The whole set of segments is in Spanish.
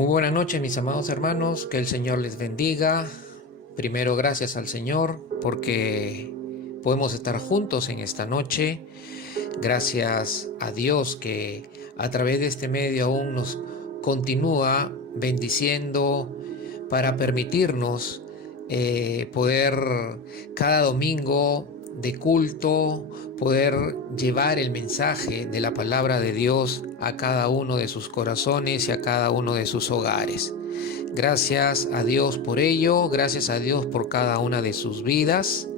Muy buenas noches, mis amados hermanos, que el Señor les bendiga. Primero, gracias al Señor porque podemos estar juntos en esta noche. Gracias a Dios que a través de este medio aún nos continúa bendiciendo para permitirnos poder cada domingo de culto, poder llevar el mensaje de la palabra de Dios a cada uno de sus corazones y a cada uno de sus hogares. Gracias a Dios por ello, gracias a Dios por cada una de sus vidas.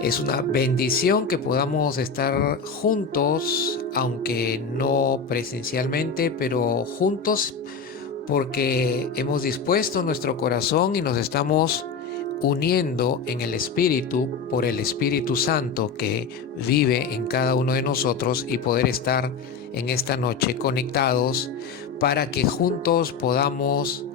Es una bendición que podamos estar juntos, aunque no presencialmente, pero juntos porque hemos dispuesto nuestro corazón y nos estamos uniendo en el Espíritu por el Espíritu Santo que vive en cada uno de nosotros y poder estar en esta noche conectados para que juntos podamos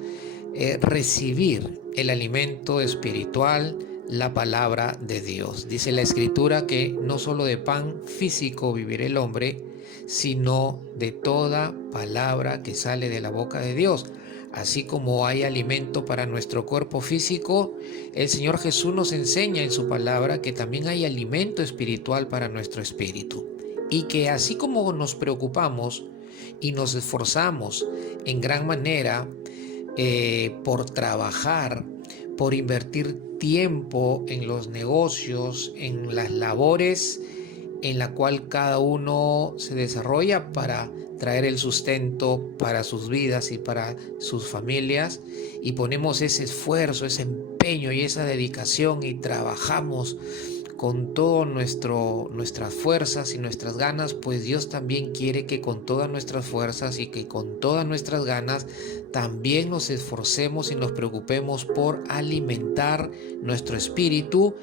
recibir el alimento espiritual, la palabra de Dios. Dice la Escritura que no solo de pan físico vivirá el hombre, sino de toda palabra que sale de la boca de Dios. Así como hay alimento para nuestro cuerpo físico, el Señor Jesús nos enseña en su palabra que también hay alimento espiritual para nuestro espíritu. Y que así como nos preocupamos y nos esforzamos en gran manera por trabajar, por invertir tiempo en los negocios, en las labores en la cual cada uno se desarrolla para traer el sustento para sus vidas y para sus familias, y ponemos ese esfuerzo, ese empeño y esa dedicación y trabajamos con todas nuestras fuerzas y nuestras ganas, pues Dios también quiere que con todas nuestras fuerzas y que con todas nuestras ganas también nos esforcemos y nos preocupemos por alimentar nuestro espíritu.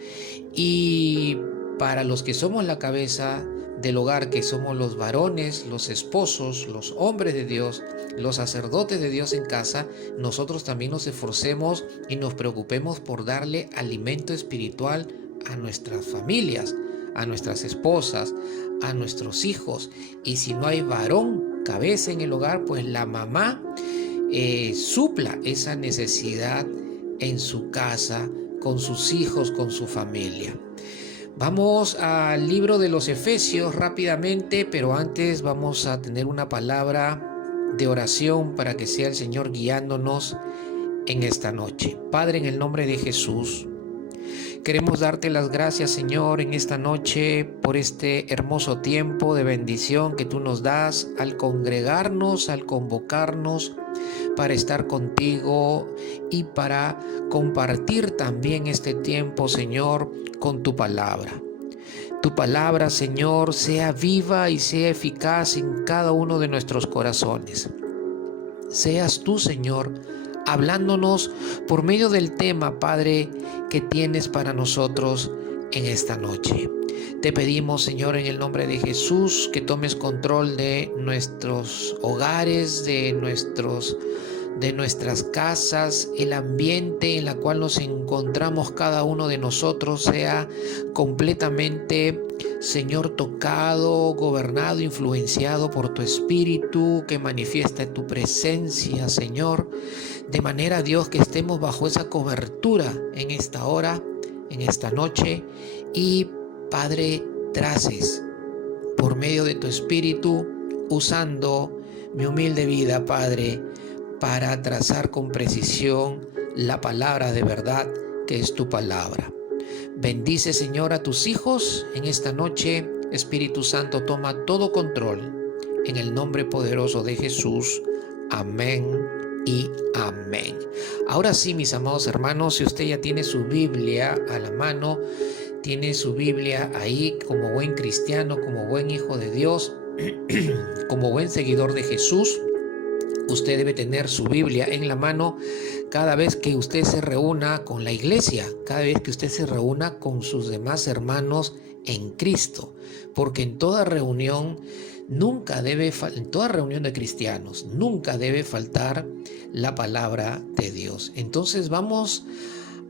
Y para los que somos la cabeza del hogar, que somos los varones, los esposos, los hombres de Dios, los sacerdotes de Dios en casa, nosotros también nos esforcemos y nos preocupemos por darle alimento espiritual a nuestras familias, a nuestras esposas, a nuestros hijos. Y si no hay varón cabeza en el hogar, pues la mamá supla esa necesidad en su casa, con sus hijos, con su familia. Vamos al libro de los Efesios rápidamente, pero antes vamos a tener una palabra de oración para que sea el Señor guiándonos en esta noche. Padre, en el nombre de Jesús, queremos darte las gracias, Señor, en esta noche por este hermoso tiempo de bendición que tú nos das al congregarnos, al convocarnos para estar contigo y para compartir también este tiempo, Señor, con tu palabra. Tu palabra, Señor, sea viva y sea eficaz en cada uno de nuestros corazones. Seas tú, Señor, hablándonos por medio del tema, Padre, que tienes para nosotros en esta noche. Te pedimos, Señor, en el nombre de Jesús, que tomes control de nuestros hogares, de nuestras casas, el ambiente en el cual nos encontramos cada uno de nosotros sea completamente, Señor, tocado, gobernado, influenciado por tu Espíritu, que manifiesta tu presencia, Señor, de manera, Dios, que estemos bajo esa cobertura en esta hora, en esta noche, y Padre, traces por medio de tu Espíritu, usando mi humilde vida, Padre, para trazar con precisión la palabra de verdad que es tu palabra. Bendice, Señor, a tus hijos en esta noche. Espíritu Santo, toma todo control. En el nombre poderoso de Jesús. Amén y amén. Ahora sí, mis amados hermanos, si usted ya tiene su Biblia a la mano, tiene su Biblia ahí como buen cristiano, como buen hijo de Dios, como buen seguidor de Jesús, usted debe tener su Biblia en la mano cada vez que usted se reúna con la iglesia, cada vez que usted se reúna con sus demás hermanos en Cristo, porque en toda reunión en toda reunión de cristianos nunca debe faltar la palabra de Dios. Entonces vamos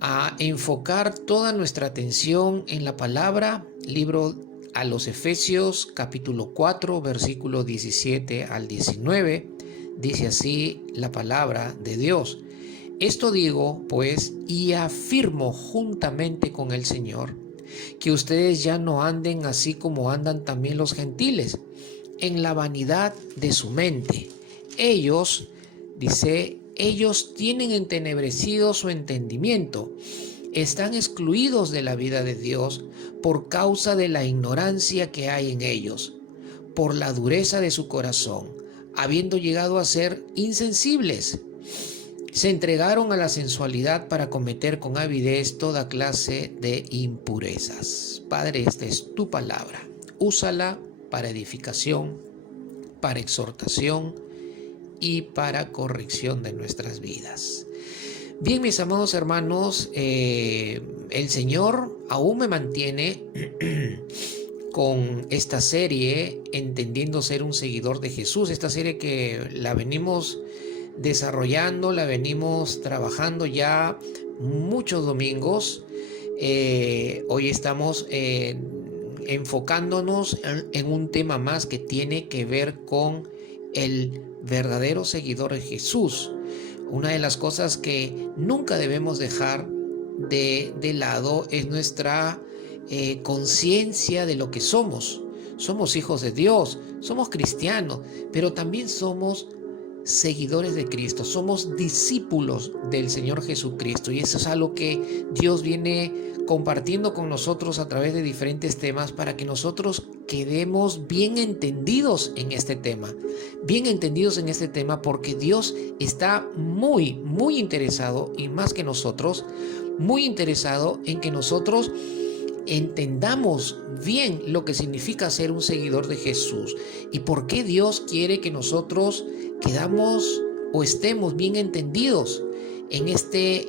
a enfocar toda nuestra atención en la palabra. Libro a los Efesios, capítulo 4, versículo 17 al 19. Dice así la palabra de Dios. Esto digo, pues, y afirmo juntamente con el Señor, que ustedes ya no anden así como andan también los gentiles, en la vanidad de su mente. Ellos, dice, ellos tienen entenebrecido su entendimiento, están excluidos de la vida de Dios por causa de la ignorancia que hay en ellos, por la dureza de su corazón, habiendo llegado a ser insensibles. Se entregaron a la sensualidad para cometer con avidez toda clase de impurezas. Padre, esta es tu palabra. Úsala para edificación, para exhortación y para corrección de nuestras vidas. Bien, mis amados hermanos, el Señor aún me mantiene con esta serie, entendiendo ser un seguidor de Jesús. Esta serie que la venimos desarrollando, la venimos trabajando ya muchos domingos. Hoy estamos enfocándonos en un tema más que tiene que ver con el verdadero seguidor de Jesús. Una de las cosas que nunca debemos dejar de lado es nuestra conciencia de lo que somos. Somos hijos de Dios, somos cristianos, pero también somos seguidores de Cristo, somos discípulos del Señor Jesucristo, y eso es algo que Dios viene compartiendo con nosotros a través de diferentes temas para que nosotros quedemos bien entendidos en este tema, porque Dios está muy interesado, y más que nosotros, muy interesado en que nosotros entendamos bien lo que significa ser un seguidor de Jesús y por qué Dios quiere que nosotros quedamos o estemos bien entendidos en este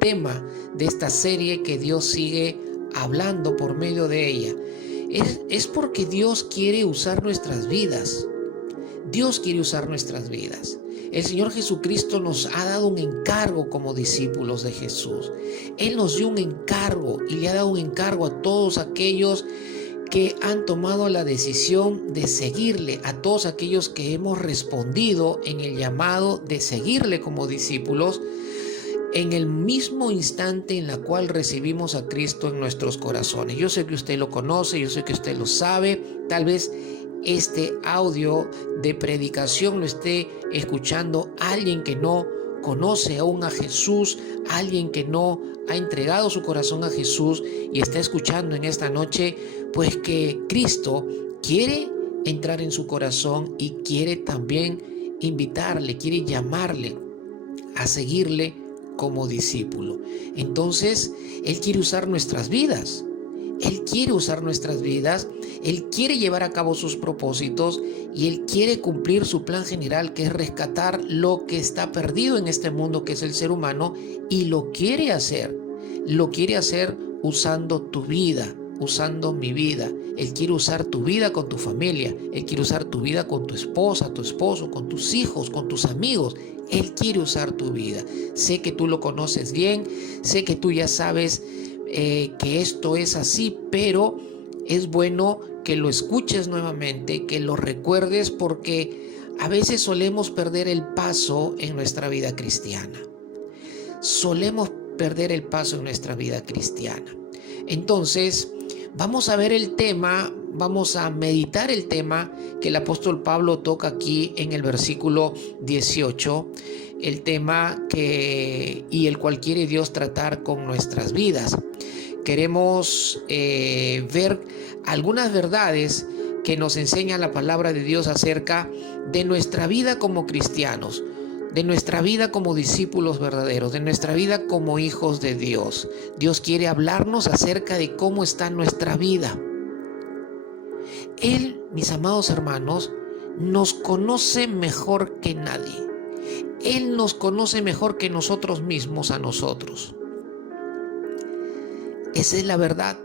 tema de esta serie que Dios sigue hablando por medio de ella. Es porque Dios quiere usar nuestras vidas. Dios quiere usar nuestras vidas. El Señor Jesucristo nos ha dado un encargo como discípulos de Jesús. Él nos dio un encargo y le ha dado un encargo a todos aquellos que han tomado la decisión de seguirle, a todos aquellos que hemos respondido en el llamado de seguirle como discípulos, en el mismo instante en la cual recibimos a Cristo en nuestros corazones. Yo sé que usted lo conoce, yo sé que usted lo sabe, tal vez este audio de predicación lo esté escuchando alguien que no conoce aún a Jesús, alguien que no ha entregado su corazón a Jesús y está escuchando en esta noche, pues que Cristo quiere entrar en su corazón y quiere también invitarle, quiere llamarle a seguirle como discípulo. Entonces, Él quiere usar nuestras vidas. Él quiere usar nuestras vidas, Él quiere llevar a cabo sus propósitos y Él quiere cumplir su plan general, que es rescatar lo que está perdido en este mundo, que es el ser humano, y lo quiere hacer usando tu vida, usando mi vida. Él quiere usar tu vida con tu familia, Él quiere usar tu vida con tu esposa, tu esposo, con tus hijos, con tus amigos. Él quiere usar tu vida. Sé que tú lo conoces bien, sé que tú ya sabes que esto es así, pero es bueno que lo escuches nuevamente, que lo recuerdes, porque a veces solemos perder el paso en nuestra vida cristiana. Entonces, vamos a ver el tema, vamos a meditar el tema que el apóstol Pablo toca aquí en el versículo 18, el tema y el cual quiere Dios tratar con nuestras vidas. Queremos ver algunas verdades que nos enseña la palabra de Dios acerca de nuestra vida como cristianos, de nuestra vida como discípulos verdaderos, de nuestra vida como hijos de Dios. Dios quiere hablarnos acerca de cómo está nuestra vida. Él, mis amados hermanos, nos conoce mejor que nadie. Él nos conoce mejor que nosotros mismos a nosotros. Esa es la verdad.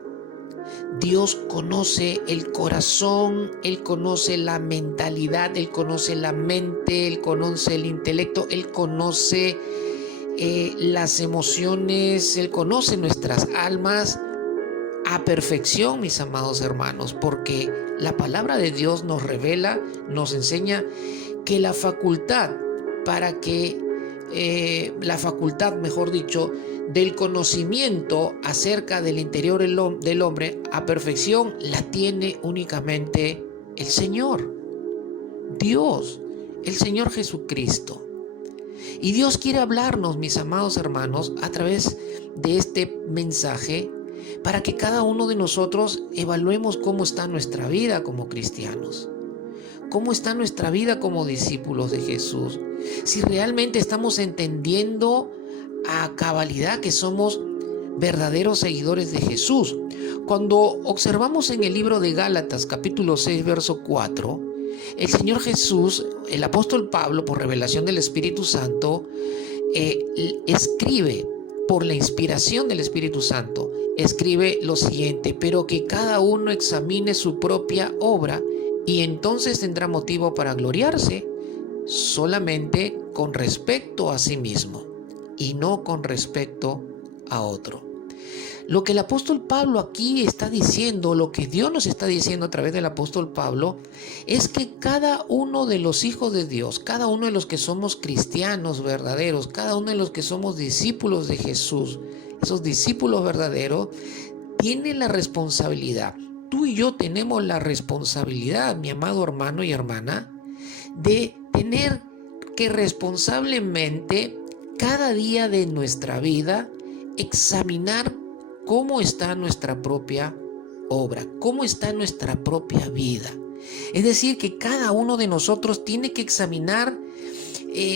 Dios conoce el corazón, Él conoce la mentalidad, Él conoce la mente, Él conoce el intelecto, Él conoce las emociones, Él conoce nuestras almas a perfección, mis amados hermanos, porque la palabra de Dios nos revela, nos enseña que la facultad mejor dicho, del conocimiento acerca del interior del hombre a perfección la tiene únicamente el Señor, Dios, el Señor Jesucristo. Y Dios quiere hablarnos, mis amados hermanos, a través de este mensaje, para que cada uno de nosotros evaluemos cómo está nuestra vida como cristianos, cómo está nuestra vida como discípulos de Jesús, si realmente estamos entendiendo a cabalidad que somos verdaderos seguidores de Jesús. Cuando observamos en el libro de Gálatas, capítulo 6, verso 4, el Señor Jesús, el apóstol Pablo, por revelación del Espíritu Santo, escribe, por la inspiración del Espíritu Santo, escribe lo siguiente: pero que cada uno examine su propia obra, y entonces tendrá motivo para gloriarse solamente con respecto a sí mismo y no con respecto a otro. Lo que el apóstol Pablo aquí está diciendo, lo que Dios nos está diciendo a través del apóstol Pablo, es que cada uno de los hijos de Dios, cada uno de los que somos cristianos verdaderos, cada uno de los que somos discípulos de Jesús, esos discípulos verdaderos, tienen la responsabilidad. Tú y yo tenemos la responsabilidad, mi amado hermano y hermana, de tener que responsablemente cada día de nuestra vida examinar cómo está nuestra propia obra, cómo está nuestra propia vida. Es decir, que cada uno de nosotros tiene que examinar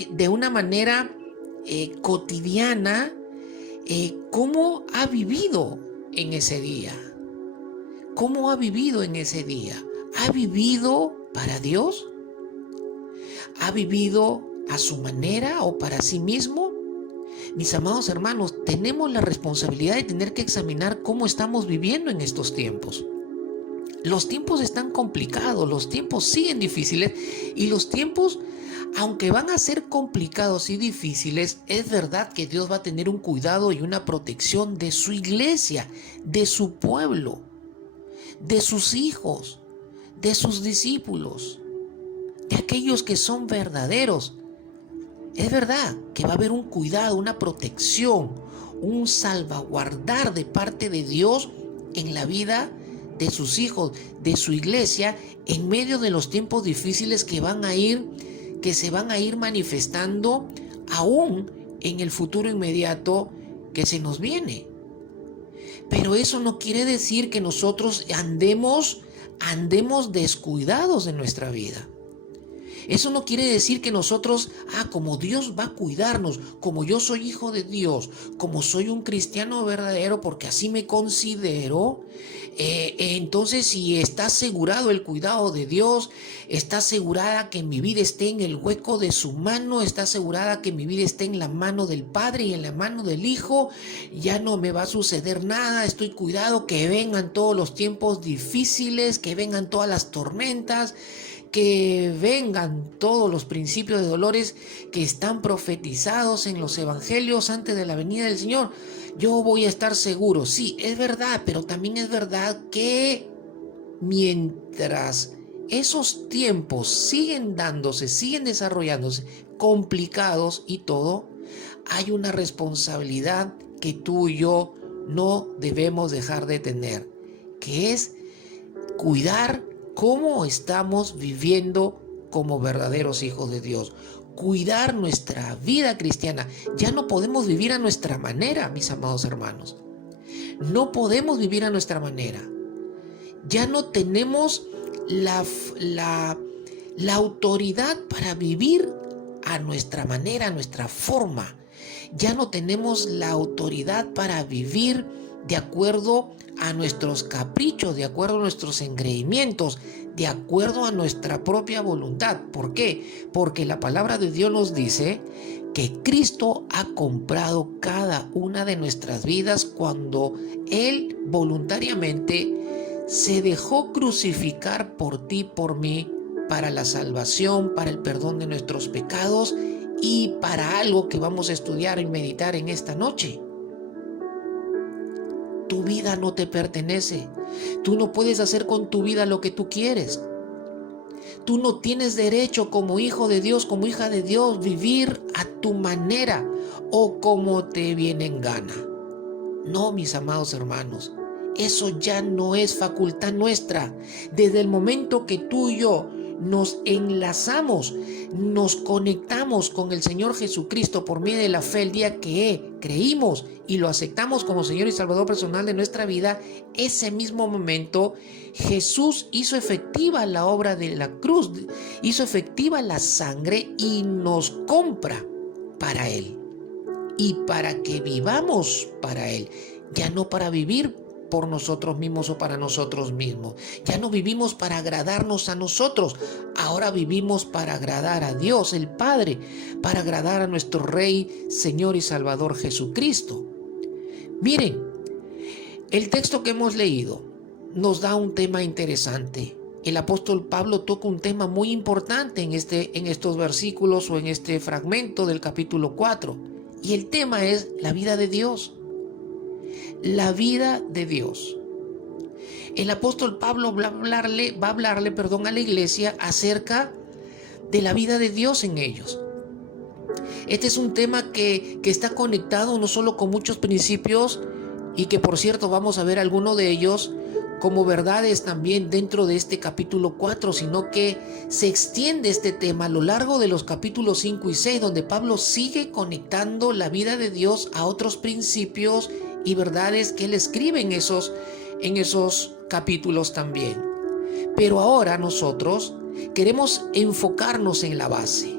de una manera cotidiana cómo ha vivido en ese día. ¿Cómo ha vivido en ese día? ¿Ha vivido para Dios? ¿Ha vivido a su manera o para sí mismo? Mis amados hermanos, tenemos la responsabilidad de tener que examinar cómo estamos viviendo en estos tiempos. Los tiempos están complicados, los tiempos siguen difíciles, y los tiempos, aunque van a ser complicados y difíciles, es verdad que Dios va a tener un cuidado y una protección de su iglesia, de su pueblo, de sus hijos, de sus discípulos, de aquellos que son verdaderos. Es verdad que va a haber un cuidado, una protección, un salvaguardar de parte de Dios en la vida de sus hijos, de su iglesia, en medio de los tiempos difíciles que se van a ir manifestando aún en el futuro inmediato que se nos viene. Pero eso no quiere decir que nosotros andemos descuidados de nuestra vida. Eso no quiere decir que nosotros, como Dios va a cuidarnos, como yo soy hijo de Dios, como soy un cristiano verdadero, porque así me considero, entonces si está asegurado el cuidado de Dios, está asegurada que mi vida esté en el hueco de su mano, está asegurada que mi vida esté en la mano del Padre y en la mano del Hijo, ya no me va a suceder nada, estoy cuidado que vengan todos los tiempos difíciles, que vengan todas las tormentas, que vengan todos los principios de dolores que están profetizados en los evangelios antes de la venida del Señor. Yo voy a estar seguro. Sí, es verdad, pero también es verdad que mientras esos tiempos siguen dándose, siguen desarrollándose, complicados y todo, hay una responsabilidad que tú y yo no debemos dejar de tener, que es cuidar cómo estamos viviendo como verdaderos hijos de Dios. Cuidar nuestra vida cristiana. Ya no podemos vivir a nuestra manera, mis amados hermanos. No podemos vivir a nuestra manera. Ya no tenemos la autoridad para vivir a nuestra manera, a nuestra forma. Ya no tenemos la autoridad para vivir de acuerdo a nuestros caprichos, de acuerdo a nuestros engreimientos, de acuerdo a nuestra propia voluntad. ¿Por qué? Porque la palabra de Dios nos dice que Cristo ha comprado cada una de nuestras vidas cuando Él voluntariamente se dejó crucificar por ti, por mí, para la salvación, para el perdón de nuestros pecados y para algo que vamos a estudiar y meditar en esta noche. Tu vida no te pertenece. Tú no puedes hacer con tu vida lo que tú quieres. Tú no tienes derecho como hijo de Dios, como hija de Dios, vivir a tu manera o como te viene en gana. No, mis amados hermanos, eso ya no es facultad nuestra. Desde el momento que tú y yo nos enlazamos, nos conectamos con el Señor Jesucristo por medio de la fe, el día que creímos y lo aceptamos como Señor y Salvador personal de nuestra vida, ese mismo momento Jesús hizo efectiva la obra de la cruz, hizo efectiva la sangre y nos compra para Él. Y para que vivamos para Él, ya no para vivir por nosotros mismos o para nosotros mismos. Ya no vivimos para agradarnos a nosotros, ahora vivimos para agradar a Dios, el Padre, para agradar a nuestro Rey, Señor y Salvador Jesucristo. Miren, el texto que hemos leído nos da un tema interesante. El apóstol Pablo toca un tema muy importante en estos versículos o en este fragmento del capítulo 4. Y el tema es la vida de Dios. La vida de Dios. El apóstol Pablo va a hablarle, a la iglesia acerca de la vida de Dios en ellos. Este es un tema que está conectado no solo con muchos principios y que, por cierto, vamos a ver algunos de ellos como verdades también dentro de este capítulo 4, sino que se extiende este tema a lo largo de los capítulos 5 y 6, donde Pablo sigue conectando la vida de Dios a otros principios y verdades que él escribe en esos capítulos también. Pero ahora nosotros queremos enfocarnos en la base.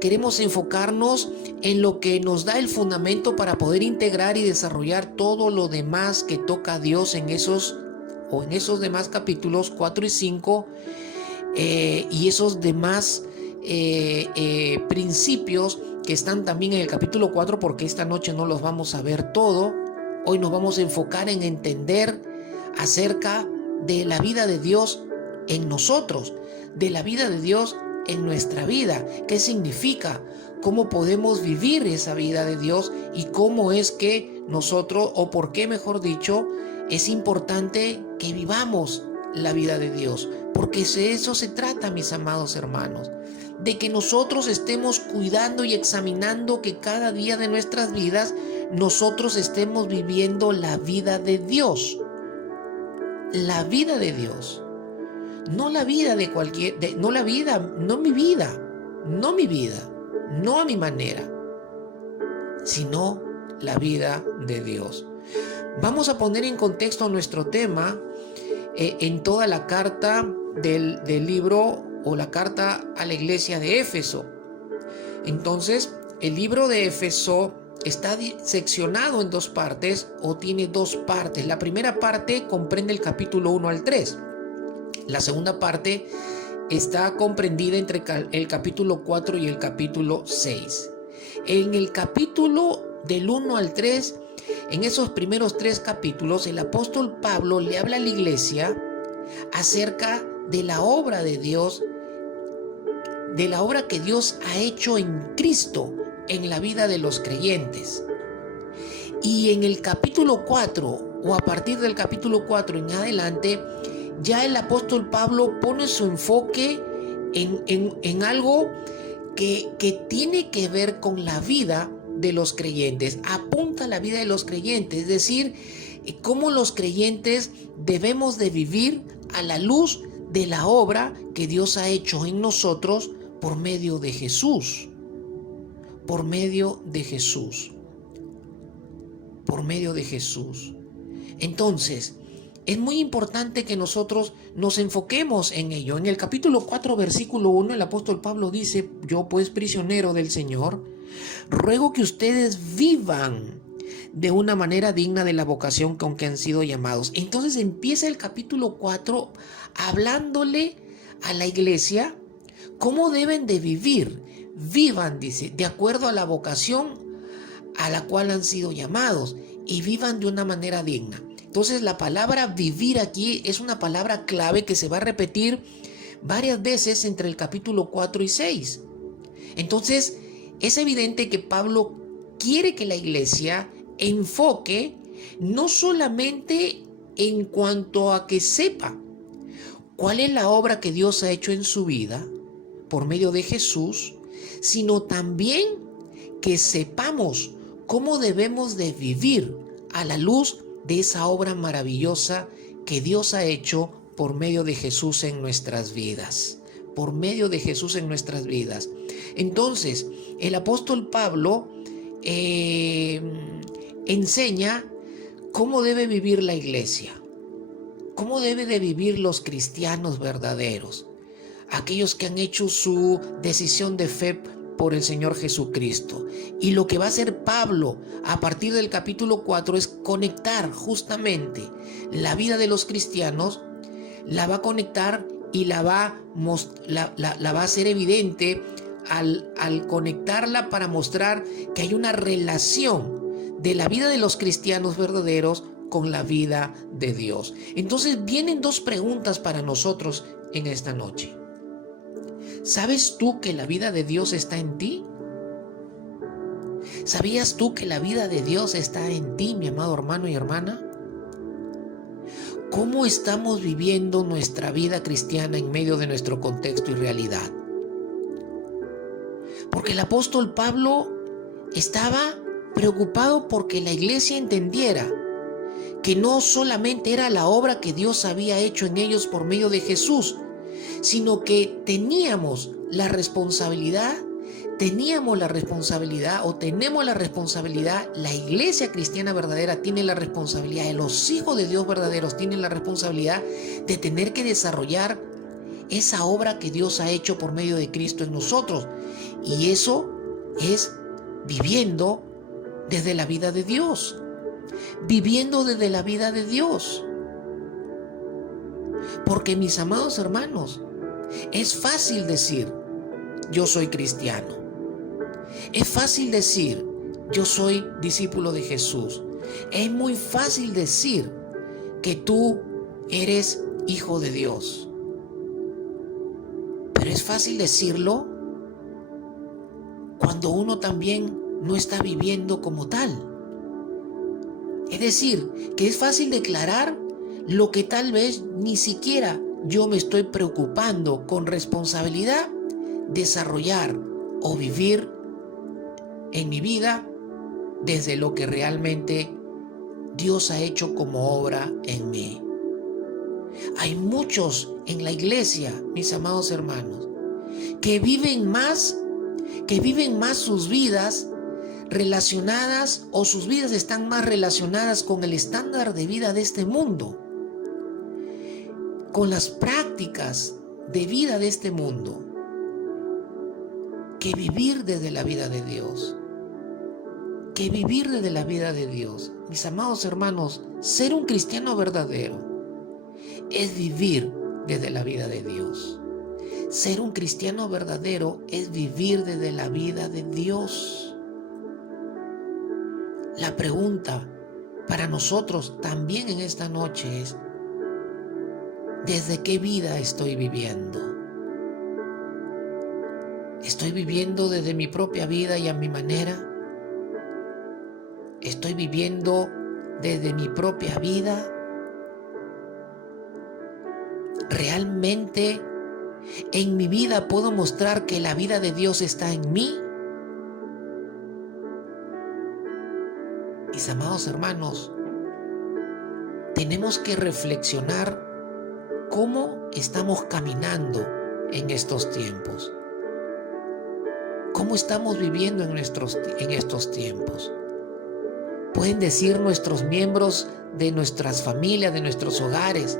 Queremos enfocarnos en lo que nos da el fundamento para poder integrar y desarrollar todo lo demás que toca a Dios en esos demás capítulos 4 y 5 y esos demás principios que están también en el capítulo 4, porque esta noche no los vamos a ver todo. Hoy nos vamos a enfocar en entender acerca de la vida de Dios en nosotros, de la vida de Dios en nuestra vida. ¿Qué significa? ¿Cómo podemos vivir esa vida de Dios? Y cómo es que nosotros, o por qué mejor dicho, es importante que vivamos la vida de Dios. Porque de eso se trata, mis amados hermanos. De que nosotros estemos cuidando y examinando que cada día de nuestras vidas nosotros estemos viviendo la vida de Dios. La vida de Dios. No la vida de no mi vida, no a mi manera, sino la vida de Dios. Vamos a poner en contexto nuestro tema en toda la carta del libro o la carta a la iglesia de Éfeso. Entonces, el libro de Éfeso está seccionado en dos partes o tiene dos partes. La primera parte comprende el capítulo 1 al 3. La segunda parte está comprendida entre el capítulo 4 y el capítulo 6. En el capítulo del 1 al 3, en esos primeros 3 capítulos, el apóstol Pablo le habla a la iglesia acerca de la obra de Dios, de la obra que Dios ha hecho en Cristo en la vida de los creyentes. Y en el capítulo 4, o a partir del capítulo 4 en adelante, ya el apóstol Pablo pone su enfoque en algo que tiene que ver con la vida de los creyentes. Apunta a la vida de los creyentes, es decir, cómo los creyentes debemos de vivir a la luz de la obra que Dios ha hecho en nosotros por medio de Jesús. Por medio de Jesús. Por medio de Jesús. Entonces, es muy importante que nosotros nos enfoquemos en ello. En el capítulo 4, versículo 1, el apóstol Pablo dice: yo pues, prisionero del Señor, ruego que ustedes vivan de una manera digna de la vocación con que han sido llamados. Entonces empieza el capítulo 4 hablándole a la iglesia cómo deben de vivir. Vivan, dice, de acuerdo a la vocación a la cual han sido llamados, y vivan de una manera digna. Entonces la palabra vivir aquí es una palabra clave que se va a repetir varias veces entre el capítulo 4 y 6. Entonces es evidente que Pablo quiere que la iglesia enfoque no solamente en cuanto a que sepa cuál es la obra que Dios ha hecho en su vida por medio de Jesús, sino también que sepamos cómo debemos de vivir a la luz de esa obra maravillosa que Dios ha hecho por medio de Jesús en nuestras vidas. Por medio de Jesús en nuestras vidas. Entonces, el apóstol Pablo enseña cómo debe vivir la iglesia, cómo debe de vivir los cristianos verdaderos, aquellos que han hecho su decisión de fe por el Señor Jesucristo. Y lo que va a hacer Pablo a partir del capítulo 4 es conectar justamente la vida de los cristianos, la va a conectar y la va a hacer evidente al conectarla para mostrar que hay una relación de la vida de los cristianos verdaderos con la vida de Dios. Entonces vienen dos preguntas para nosotros en esta noche. ¿Sabes tú que la vida de Dios está en ti? ¿Sabías tú que la vida de Dios está en ti, mi amado hermano y hermana? ¿Cómo estamos viviendo nuestra vida cristiana en medio de nuestro contexto y realidad? Porque el apóstol Pablo estaba preocupado porque la iglesia entendiera que no solamente era la obra que Dios había hecho en ellos por medio de Jesús, sino que tenemos la responsabilidad, la iglesia cristiana verdadera tiene la responsabilidad, los hijos de Dios verdaderos tienen la responsabilidad de tener que desarrollar esa obra que Dios ha hecho por medio de Cristo en nosotros. Y eso es viviendo desde la vida de Dios. Viviendo desde la vida de Dios. Porque, mis amados hermanos, es fácil decir, yo soy cristiano. Es fácil decir, yo soy discípulo de Jesús. Es muy fácil decir que tú eres hijo de Dios. Pero es fácil decirlo cuando uno también no está viviendo como tal. Es decir, que es fácil declarar lo que tal vez ni siquiera yo me estoy preocupando con responsabilidad desarrollar o vivir en mi vida desde lo que realmente Dios ha hecho como obra en mí. Hay muchos en la iglesia, mis amados hermanos, que viven más sus vidas relacionadas, o sus vidas están más relacionadas con el estándar de vida de este mundo, con las prácticas de vida de este mundo, que vivir desde la vida de Dios. Que vivir desde la vida de Dios. Mis amados hermanos, ser un cristiano verdadero es vivir desde la vida de Dios. Ser un cristiano verdadero es vivir desde la vida de Dios. La pregunta para nosotros también en esta noche es, ¿desde qué vida estoy viviendo? ¿Estoy viviendo desde mi propia vida y a mi manera? ¿Estoy viviendo desde mi propia vida? ¿Realmente en mi vida puedo mostrar que la vida de Dios está en mí? Mis amados hermanos, tenemos que reflexionar cómo estamos caminando en estos tiempos. ¿Cómo estamos viviendo en estos tiempos? Pueden decir nuestros miembros de nuestras familias, de nuestros hogares.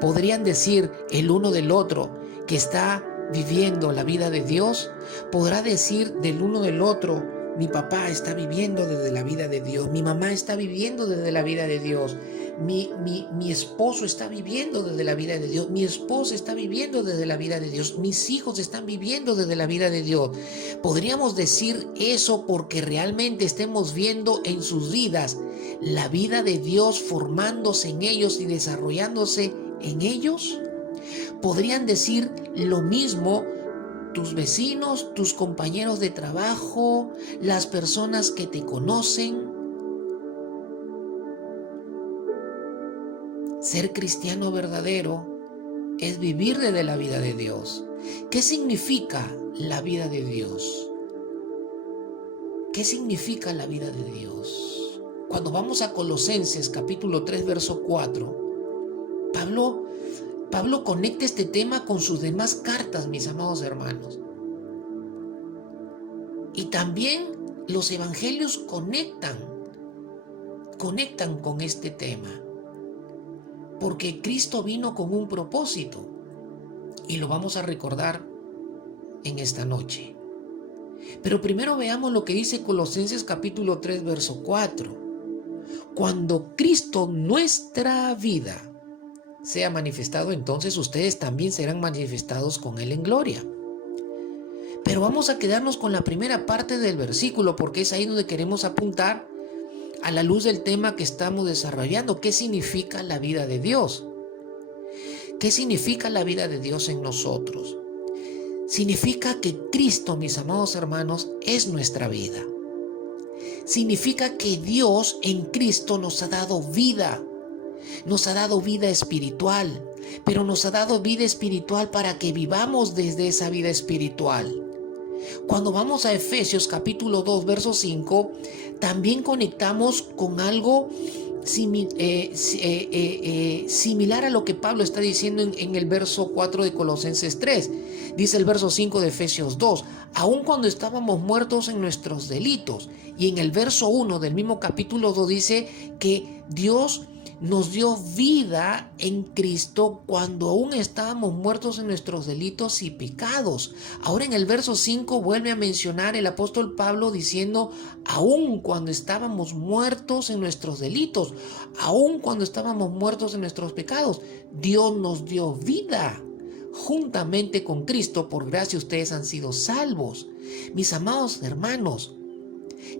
Podrían decir el uno del otro que está viviendo la vida de Dios. Podrá decir del uno del otro, mi papá está viviendo desde la vida de Dios, mi mamá está viviendo desde la vida de Dios, mi esposo está viviendo desde la vida de Dios, mi esposa está viviendo desde la vida de Dios, mis hijos están viviendo desde la vida de Dios. Podríamos decir eso porque realmente estemos viendo en sus vidas la vida de Dios formándose en ellos y desarrollándose en ellos. Podrían decir lo mismo tus vecinos, tus compañeros de trabajo, las personas que te conocen. Ser cristiano verdadero es vivir desde la vida de Dios. ¿Qué significa la vida de Dios? ¿Qué significa la vida de Dios? Cuando vamos a Colosenses capítulo 3, verso 4, Pablo conecta este tema con sus demás cartas, mis amados hermanos. Y también los evangelios conectan con este tema. Porque Cristo vino con un propósito. Y lo vamos a recordar en esta noche. Pero primero veamos lo que dice Colosenses capítulo 3, verso 4. Cuando Cristo, nuestra vida, sea manifestado, entonces ustedes también serán manifestados con Él en gloria. Pero vamos a quedarnos con la primera parte del versículo, porque es ahí donde queremos apuntar a la luz del tema que estamos desarrollando. ¿Qué significa la vida de Dios? ¿Qué significa la vida de Dios en nosotros? Significa que Cristo, mis amados hermanos, es nuestra vida. Significa que Dios en Cristo nos ha dado vida. Nos ha dado vida espiritual, pero nos ha dado vida espiritual para que vivamos desde esa vida espiritual. Cuando vamos a Efesios capítulo 2, verso 5, también conectamos con algo similar a lo que Pablo está diciendo en el verso 4 de Colosenses 3. Dice el verso 5 de Efesios 2, aun cuando estábamos muertos en nuestros delitos. Y en el verso 1 del mismo capítulo 2 dice que Dios nos dio vida en Cristo cuando aún estábamos muertos en nuestros delitos y pecados. Ahora en el verso 5 vuelve a mencionar el apóstol Pablo diciendo, aún cuando estábamos muertos en nuestros delitos, aún cuando estábamos muertos en nuestros pecados, Dios nos dio vida. Juntamente con Cristo, por gracia ustedes han sido salvos. Mis amados hermanos,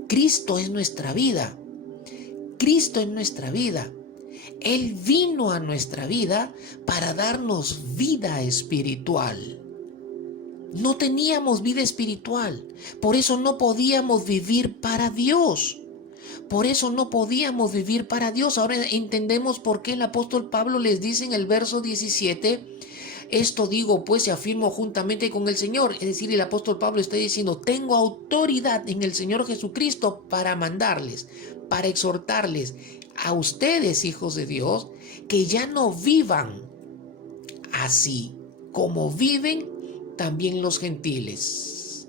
Cristo es nuestra vida. Cristo es nuestra vida. Él vino a nuestra vida para darnos vida espiritual. No teníamos vida espiritual, por eso no podíamos vivir para Dios. Por eso no podíamos vivir para Dios. Ahora entendemos por qué el apóstol Pablo les dice en el verso 17, esto digo pues y afirmo juntamente con el Señor. Es decir, el apóstol Pablo está diciendo, tengo autoridad en el Señor Jesucristo para mandarles, para exhortarles a ustedes, hijos de Dios, que ya no vivan así como viven también los gentiles.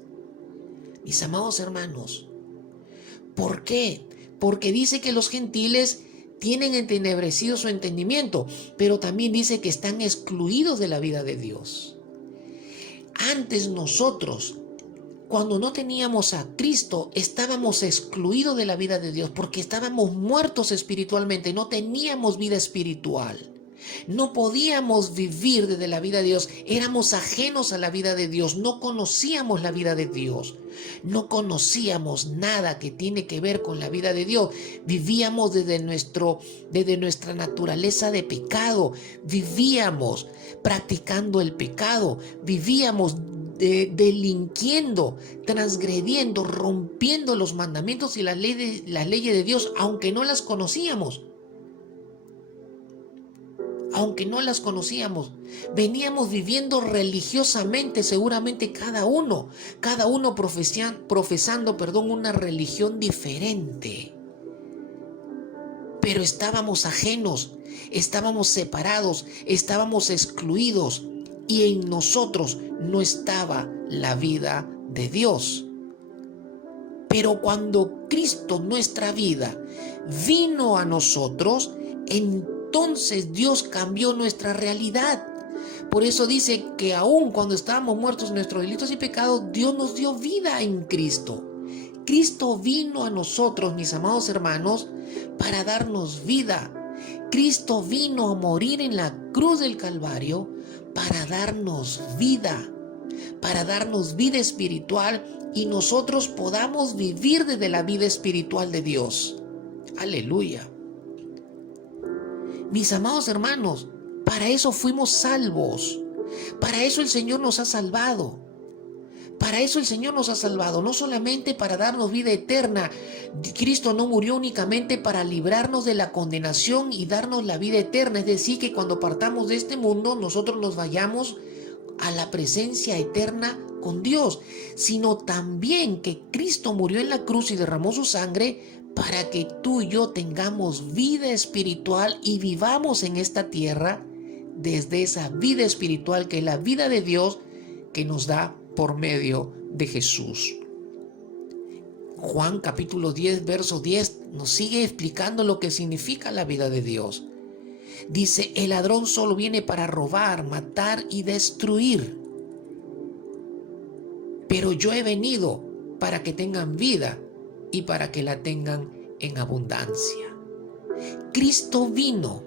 Mis amados hermanos, ¿por qué? Porque dice que los gentiles tienen entenebrecido su entendimiento, pero también dice que están excluidos de la vida de Dios. Antes nosotros, cuando no teníamos a Cristo, estábamos excluidos de la vida de Dios porque estábamos muertos espiritualmente, no teníamos vida espiritual. No podíamos vivir desde la vida de Dios, éramos ajenos a la vida de Dios, no conocíamos la vida de Dios, no conocíamos nada que tiene que ver con la vida de Dios. Vivíamos desde nuestra naturaleza de pecado, vivíamos practicando el pecado, vivíamos delinquiendo, transgrediendo, rompiendo los mandamientos y las leyes de Dios, aunque no las conocíamos. Aunque no las conocíamos, veníamos viviendo religiosamente, seguramente cada uno profesando una religión diferente. Pero estábamos ajenos, estábamos separados, estábamos excluidos y en nosotros no estaba la vida de Dios. Pero cuando Cristo, nuestra vida, vino a nosotros, entonces Dios cambió nuestra realidad. Por eso dice que aún cuando estábamos muertos en nuestros delitos y pecados, Dios nos dio vida en Cristo. Cristo vino a nosotros, mis amados hermanos, para darnos vida. Cristo vino a morir en la cruz del Calvario para darnos vida espiritual y nosotros podamos vivir desde la vida espiritual de Dios. Aleluya. Mis amados hermanos, para eso fuimos salvos. Para eso el Señor nos ha salvado. Para eso el Señor nos ha salvado, no solamente para darnos vida eterna. Cristo no murió únicamente para librarnos de la condenación y darnos la vida eterna, es decir, que cuando partamos de este mundo nosotros nos vayamos a la presencia eterna con Dios, sino también que Cristo murió en la cruz y derramó su sangre para que tú y yo tengamos vida espiritual y vivamos en esta tierra desde esa vida espiritual que es la vida de Dios que nos da por medio de Jesús. Juan capítulo 10, verso 10 nos sigue explicando lo que significa la vida de Dios. Dice, el ladrón solo viene para robar, matar y destruir. Pero yo he venido para que tengan vida y para que la tengan en abundancia. Cristo vino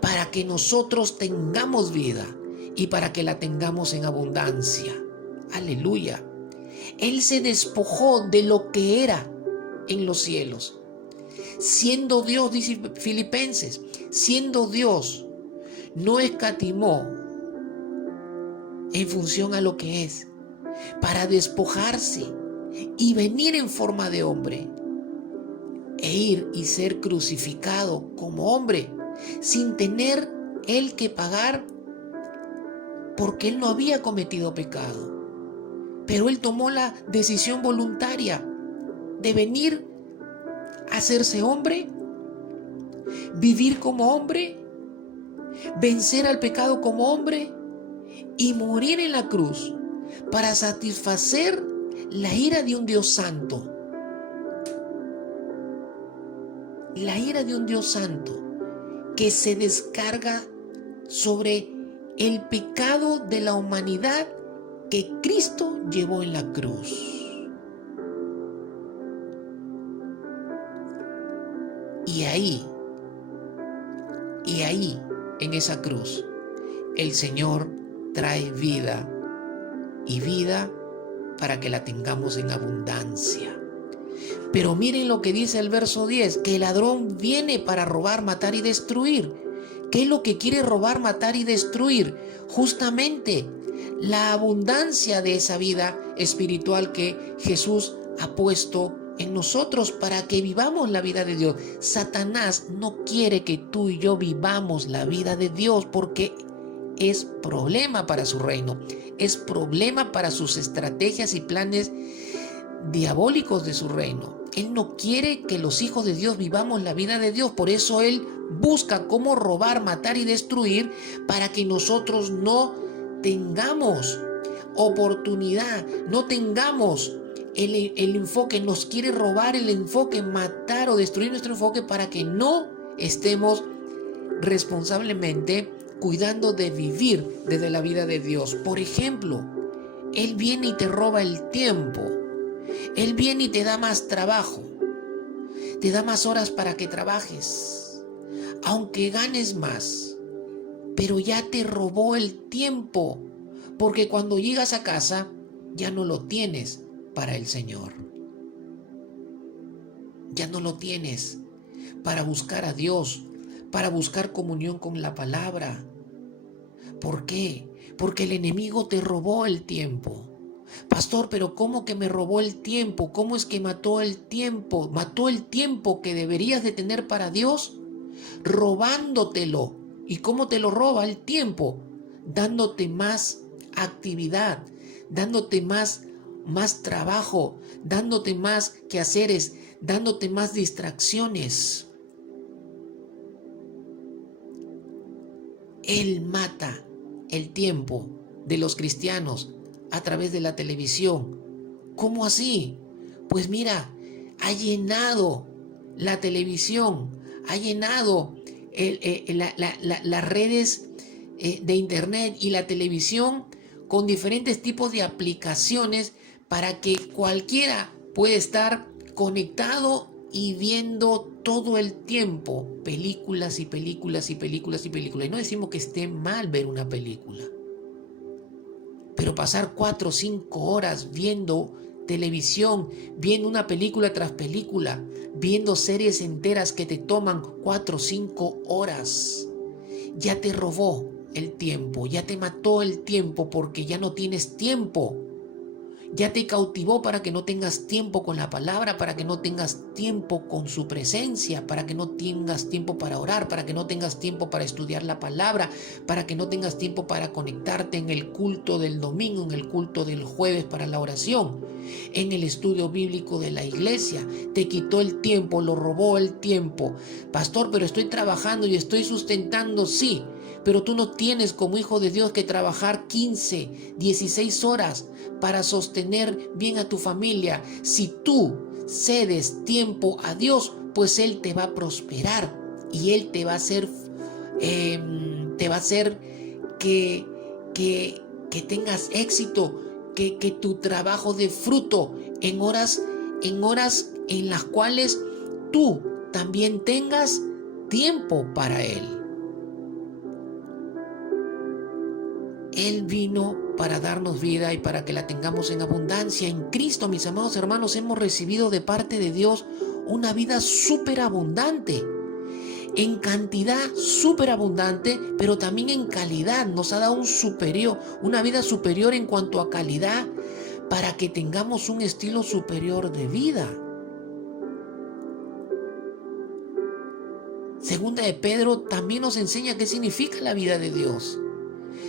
para que nosotros tengamos vida y para que la tengamos en abundancia. Aleluya. Él se despojó de lo que era en los cielos. Siendo Dios, dice Filipenses, siendo Dios, no escatimó en función a lo que es, para despojarse y venir en forma de hombre e ir y ser crucificado como hombre, sin tener él que pagar, porque él no había cometido pecado. Pero él tomó la decisión voluntaria de venir a hacerse hombre, vivir como hombre, vencer al pecado como hombre y morir en la cruz para satisfacer la ira de un Dios santo. La ira de un Dios santo que se descarga sobre el pecado de la humanidad que Cristo llevó en la cruz. Y ahí, en esa cruz, el Señor trae vida, y vida para que la tengamos en abundancia. Pero miren lo que dice el verso 10, que el ladrón viene para robar, matar y destruir. ¿Qué es lo que quiere robar, matar y destruir? Justamente la abundancia de esa vida espiritual que Jesús ha puesto en nosotros para que vivamos la vida de Dios. Satanás no quiere que tú y yo vivamos la vida de Dios porque es problema para su reino, es problema para sus estrategias y planes diabólicos de su reino. Él no quiere que los hijos de Dios vivamos la vida de Dios, por eso Él busca cómo robar, matar y destruir para que nosotros no tengamos oportunidad, no tengamos el enfoque. Nos quiere robar el enfoque, matar o destruir nuestro enfoque para que no estemos responsablemente cuidando de vivir desde la vida de Dios. Por ejemplo, Él viene y te roba el tiempo. Él viene y te da más trabajo. Te da más horas para que trabajes, aunque ganes más. Pero ya te robó el tiempo, porque cuando llegas a casa ya no lo tienes para el Señor. Ya no lo tienes para buscar a Dios, para buscar comunión con la palabra. ¿Por qué? Porque el enemigo te robó el tiempo. Pastor, pero ¿cómo que me robó el tiempo? ¿Cómo es que mató el tiempo? Mató el tiempo que deberías de tener para Dios, robándotelo. ¿Y cómo te lo roba el tiempo? Dándote más actividad, dándote más trabajo, dándote más quehaceres, dándote más distracciones. Él mata el tiempo de los cristianos a través de la televisión. ¿Cómo así? Pues mira, ha llenado la televisión, ha llenado las redes de internet y la televisión con diferentes tipos de aplicaciones para que cualquiera pueda estar conectado y viendo todo el tiempo películas y películas y películas y películas. Y no decimos que esté mal ver una película, pero pasar 4 o 5 horas viendo televisión, viendo una película tras película, viendo series enteras que te toman 4 o 5 horas, ya te robó el tiempo, ya te mató el tiempo porque ya no tienes tiempo Ya te cautivó para que no tengas tiempo con la palabra, para que no tengas tiempo con su presencia, para que no tengas tiempo para orar, para que no tengas tiempo para estudiar la palabra, para que no tengas tiempo para conectarte en el culto del domingo, en el culto del jueves para la oración, en el estudio bíblico de la iglesia. Te quitó el tiempo, lo robó el tiempo. Pastor, pero estoy trabajando y estoy sustentando, sí. Pero tú no tienes como hijo de Dios que trabajar 15, 16 horas para sostener bien a tu familia. Si tú cedes tiempo a Dios, pues Él te va a prosperar y Él te va a hacer, que tengas éxito, que tu trabajo dé fruto en horas en las cuales tú también tengas tiempo para Él. Él vino para darnos vida y para que la tengamos en abundancia. En Cristo, mis amados hermanos, hemos recibido de parte de Dios una vida súper abundante. En cantidad súper abundante, pero también en calidad. Nos ha dado una vida superior en cuanto a calidad, para que tengamos un estilo superior de vida. Segunda de Pedro también nos enseña qué significa la vida de Dios.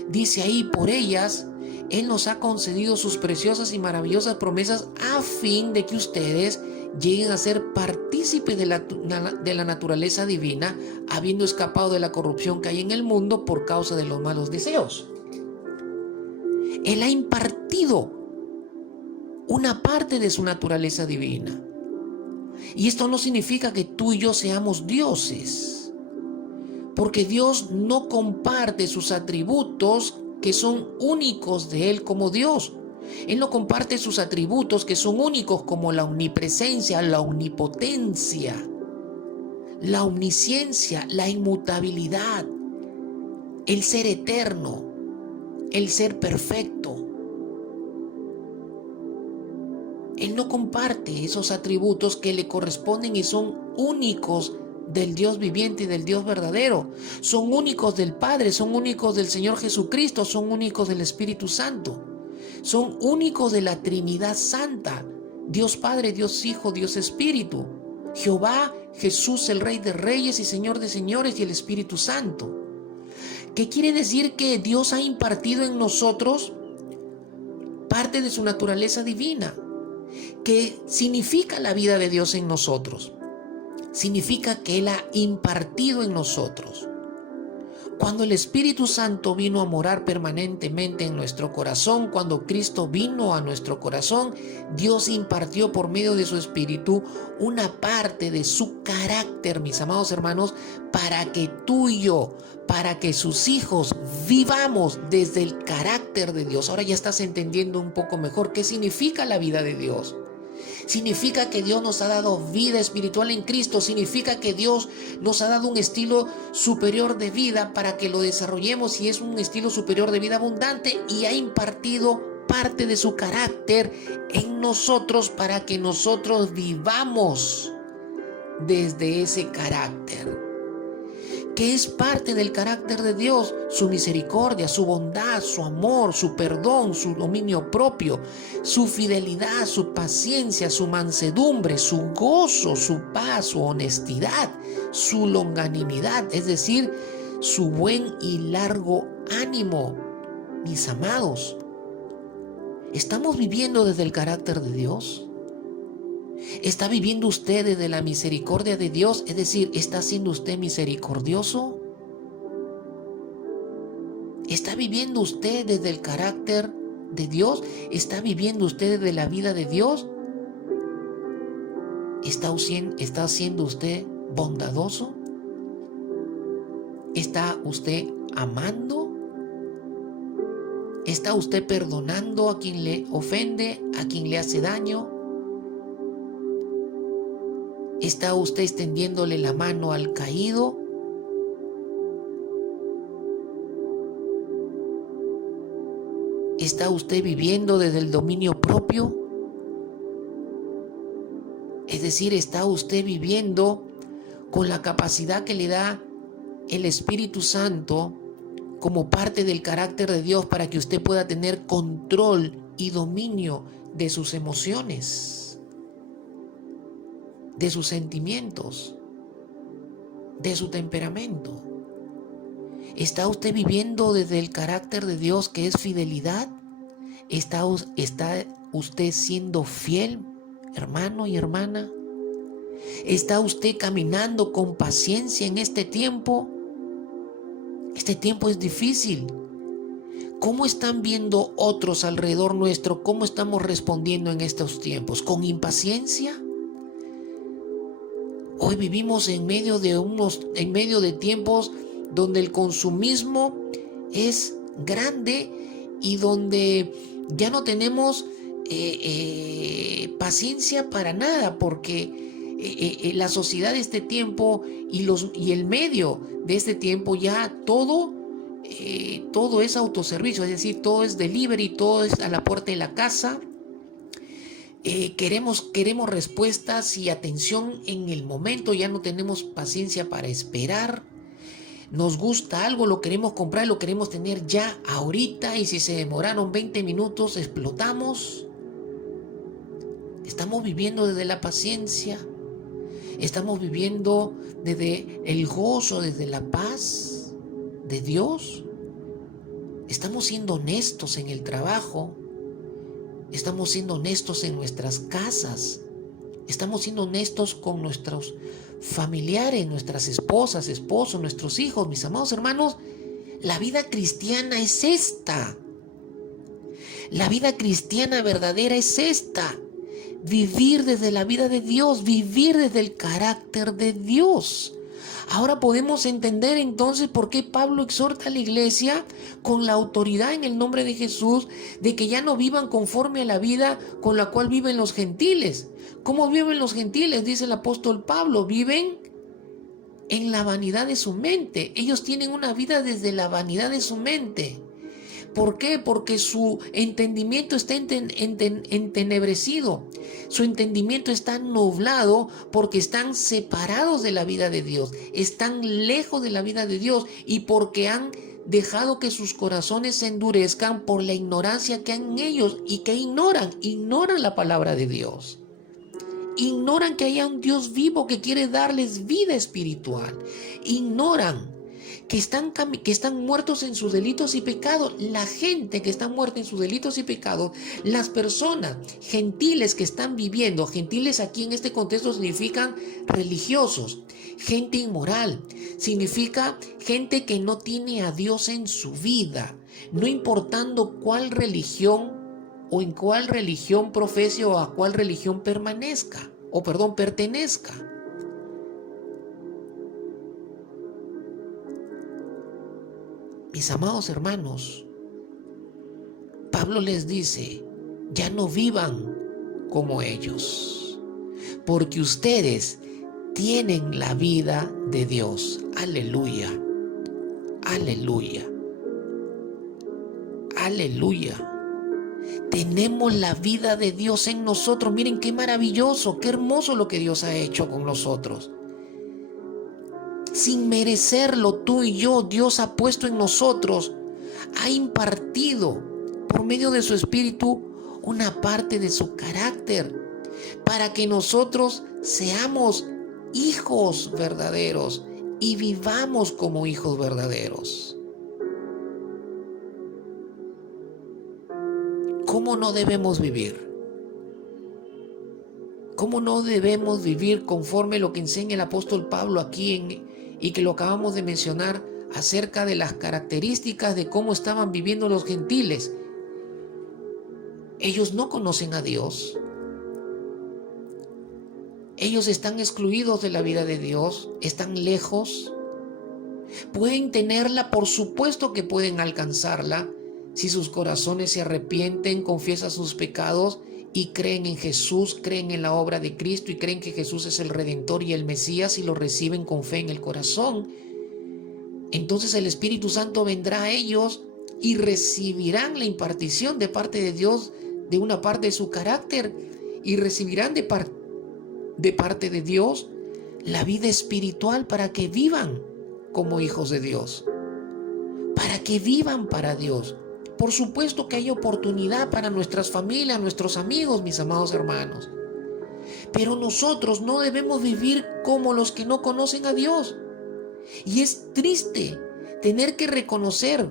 Dice ahí, por ellas, Él nos ha concedido sus preciosas y maravillosas promesas a fin de que ustedes lleguen a ser partícipes de la naturaleza divina, habiendo escapado de la corrupción que hay en el mundo por causa de los malos deseos. Él ha impartido una parte de su naturaleza divina. Y esto no significa que tú y yo seamos dioses, porque Dios no comparte sus atributos que son únicos de Él como Dios. Él no comparte sus atributos que son únicos, como la omnipresencia, la omnipotencia, la omnisciencia, la inmutabilidad, el ser eterno, el ser perfecto. Él no comparte esos atributos que le corresponden y son únicos del Dios viviente y del Dios verdadero. Son únicos del Padre, son únicos del Señor Jesucristo, son únicos del Espíritu Santo. Son únicos de la Trinidad Santa, Dios Padre, Dios Hijo, Dios Espíritu, Jehová, Jesús, el Rey de Reyes y Señor de Señores, y el Espíritu Santo. ¿Qué quiere decir? Que Dios ha impartido en nosotros parte de su naturaleza divina. ¿Qué significa la vida de Dios en nosotros? Significa que Él ha impartido en nosotros. Cuando el Espíritu Santo vino a morar permanentemente en nuestro corazón, cuando Cristo vino a nuestro corazón, Dios impartió por medio de su Espíritu una parte de su carácter, mis amados hermanos, para que tú y yo, para que sus hijos vivamos desde el carácter de Dios. Ahora ya estás entendiendo un poco mejor qué significa la vida de Dios. Significa que Dios nos ha dado vida espiritual en Cristo. Significa que Dios nos ha dado un estilo superior de vida para que lo desarrollemos, y es un estilo superior de vida abundante, y ha impartido parte de su carácter en nosotros para que nosotros vivamos desde ese carácter. ¿Qué es parte del carácter de Dios? Su misericordia, su bondad, su amor, su perdón, su dominio propio, su fidelidad, su paciencia, su mansedumbre, su gozo, su paz, su honestidad, su longanimidad, es decir, su buen y largo ánimo. Mis amados, ¿estamos viviendo desde el carácter de Dios? ¿Está viviendo usted desde la misericordia de Dios? Es decir, ¿está siendo usted misericordioso? ¿Está viviendo usted desde el carácter de Dios? ¿Está viviendo usted desde la vida de Dios? ¿Está siendo usted bondadoso? ¿Está usted amando? ¿Está usted perdonando a quien le ofende, a quien le hace daño? ¿Está usted extendiéndole la mano al caído? ¿Está usted viviendo desde el dominio propio? Es decir, ¿está usted viviendo con la capacidad que le da el Espíritu Santo como parte del carácter de Dios para que usted pueda tener control y dominio de sus emociones, de sus sentimientos, de su temperamento. ¿Está usted viviendo desde el carácter de Dios, que es fidelidad? ¿Está usted siendo fiel, hermano y hermana? ¿Está usted caminando con paciencia en este tiempo? Este tiempo es difícil. ¿Cómo están viendo otros alrededor nuestro? ¿Cómo estamos respondiendo en estos tiempos? ¿Con impaciencia? Hoy vivimos en medio de tiempos donde el consumismo es grande y donde ya no tenemos paciencia para nada, porque la sociedad de este tiempo y el medio de este tiempo ya todo es autoservicio, es decir, todo es delivery, todo es a la puerta de la casa. Queremos respuestas y atención en el momento, ya no tenemos paciencia para esperar. Nos gusta algo, lo queremos comprar, lo queremos tener ya ahorita, y si se demoraron 20 minutos explotamos. Estamos viviendo desde la paciencia, estamos viviendo desde el gozo, desde la paz de Dios. Estamos siendo honestos en el trabajo, estamos siendo honestos en nuestras casas, estamos siendo honestos con nuestros familiares, nuestras esposas, esposos, nuestros hijos. Mis amados hermanos, la vida cristiana es esta. La vida cristiana verdadera es esta. Vivir desde la vida de Dios, vivir desde el carácter de Dios. Ahora podemos entender entonces por qué Pablo exhorta a la iglesia con la autoridad en el nombre de Jesús, de que ya no vivan conforme a la vida con la cual viven los gentiles. ¿Cómo viven los gentiles? Dice el apóstol Pablo, viven en la vanidad de su mente. Ellos tienen una vida desde la vanidad de su mente. ¿Por qué? Porque su entendimiento está entenebrecido. Su entendimiento está nublado porque están separados de la vida de Dios. Están lejos de la vida de Dios y porque han dejado que sus corazones se endurezcan por la ignorancia que hay en ellos y que ignoran la palabra de Dios. Ignoran que haya un Dios vivo que quiere darles vida espiritual. Ignoran que están muertos en sus delitos y pecados. La gente que está muerta en sus delitos y pecados, las personas gentiles que están viviendo, gentiles aquí en este contexto significan religiosos, gente inmoral, significa gente que no tiene a Dios en su vida, no importando cuál religión o en cuál religión profese o a cuál religión pertenezca. Mis amados hermanos, Pablo les dice, ya no vivan como ellos, porque ustedes tienen la vida de Dios. Aleluya, aleluya, aleluya. Tenemos la vida de Dios en nosotros. Miren qué maravilloso, qué hermoso lo que Dios ha hecho con nosotros. Sin merecerlo, tú y yo, Dios ha puesto en nosotros, ha impartido por medio de su Espíritu una parte de su carácter para que nosotros seamos hijos verdaderos y vivamos como hijos verdaderos. ¿Cómo no debemos vivir? ¿Cómo no debemos vivir conforme lo que enseña el apóstol Pablo aquí y que lo acabamos de mencionar acerca de las características de cómo estaban viviendo los gentiles? Ellos no conocen a Dios. Ellos están excluidos de la vida de Dios, están lejos. Pueden tenerla, por supuesto que pueden alcanzarla, si sus corazones se arrepienten, confiesan sus pecados y creen en Jesús, creen en la obra de Cristo y creen que Jesús es el Redentor y el Mesías y lo reciben con fe en el corazón. Entonces el Espíritu Santo vendrá a ellos y recibirán la impartición de parte de Dios de una parte de su carácter y recibirán de parte de Dios la vida espiritual para que vivan como hijos de Dios, para que vivan para Dios, Por supuesto que hay oportunidad para nuestras familias, nuestros amigos, mis amados hermanos. Pero nosotros no debemos vivir como los que no conocen a Dios. Y es triste tener que reconocer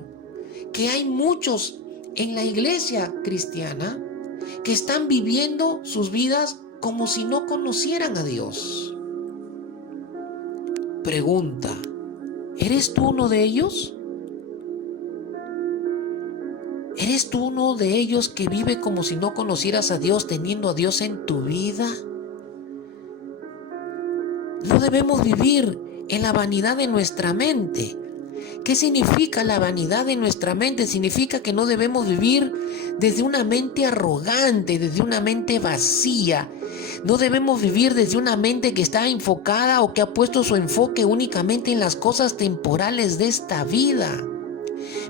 que hay muchos en la iglesia cristiana que están viviendo sus vidas como si no conocieran a Dios. Pregunta, ¿eres tú uno de ellos? ¿Eres tú uno de ellos que vive como si no conocieras a Dios, teniendo a Dios en tu vida? No debemos vivir en la vanidad de nuestra mente. ¿Qué significa la vanidad de nuestra mente? Significa que no debemos vivir desde una mente arrogante, desde una mente vacía. No debemos vivir desde una mente que está enfocada o que ha puesto su enfoque únicamente en las cosas temporales de esta vida.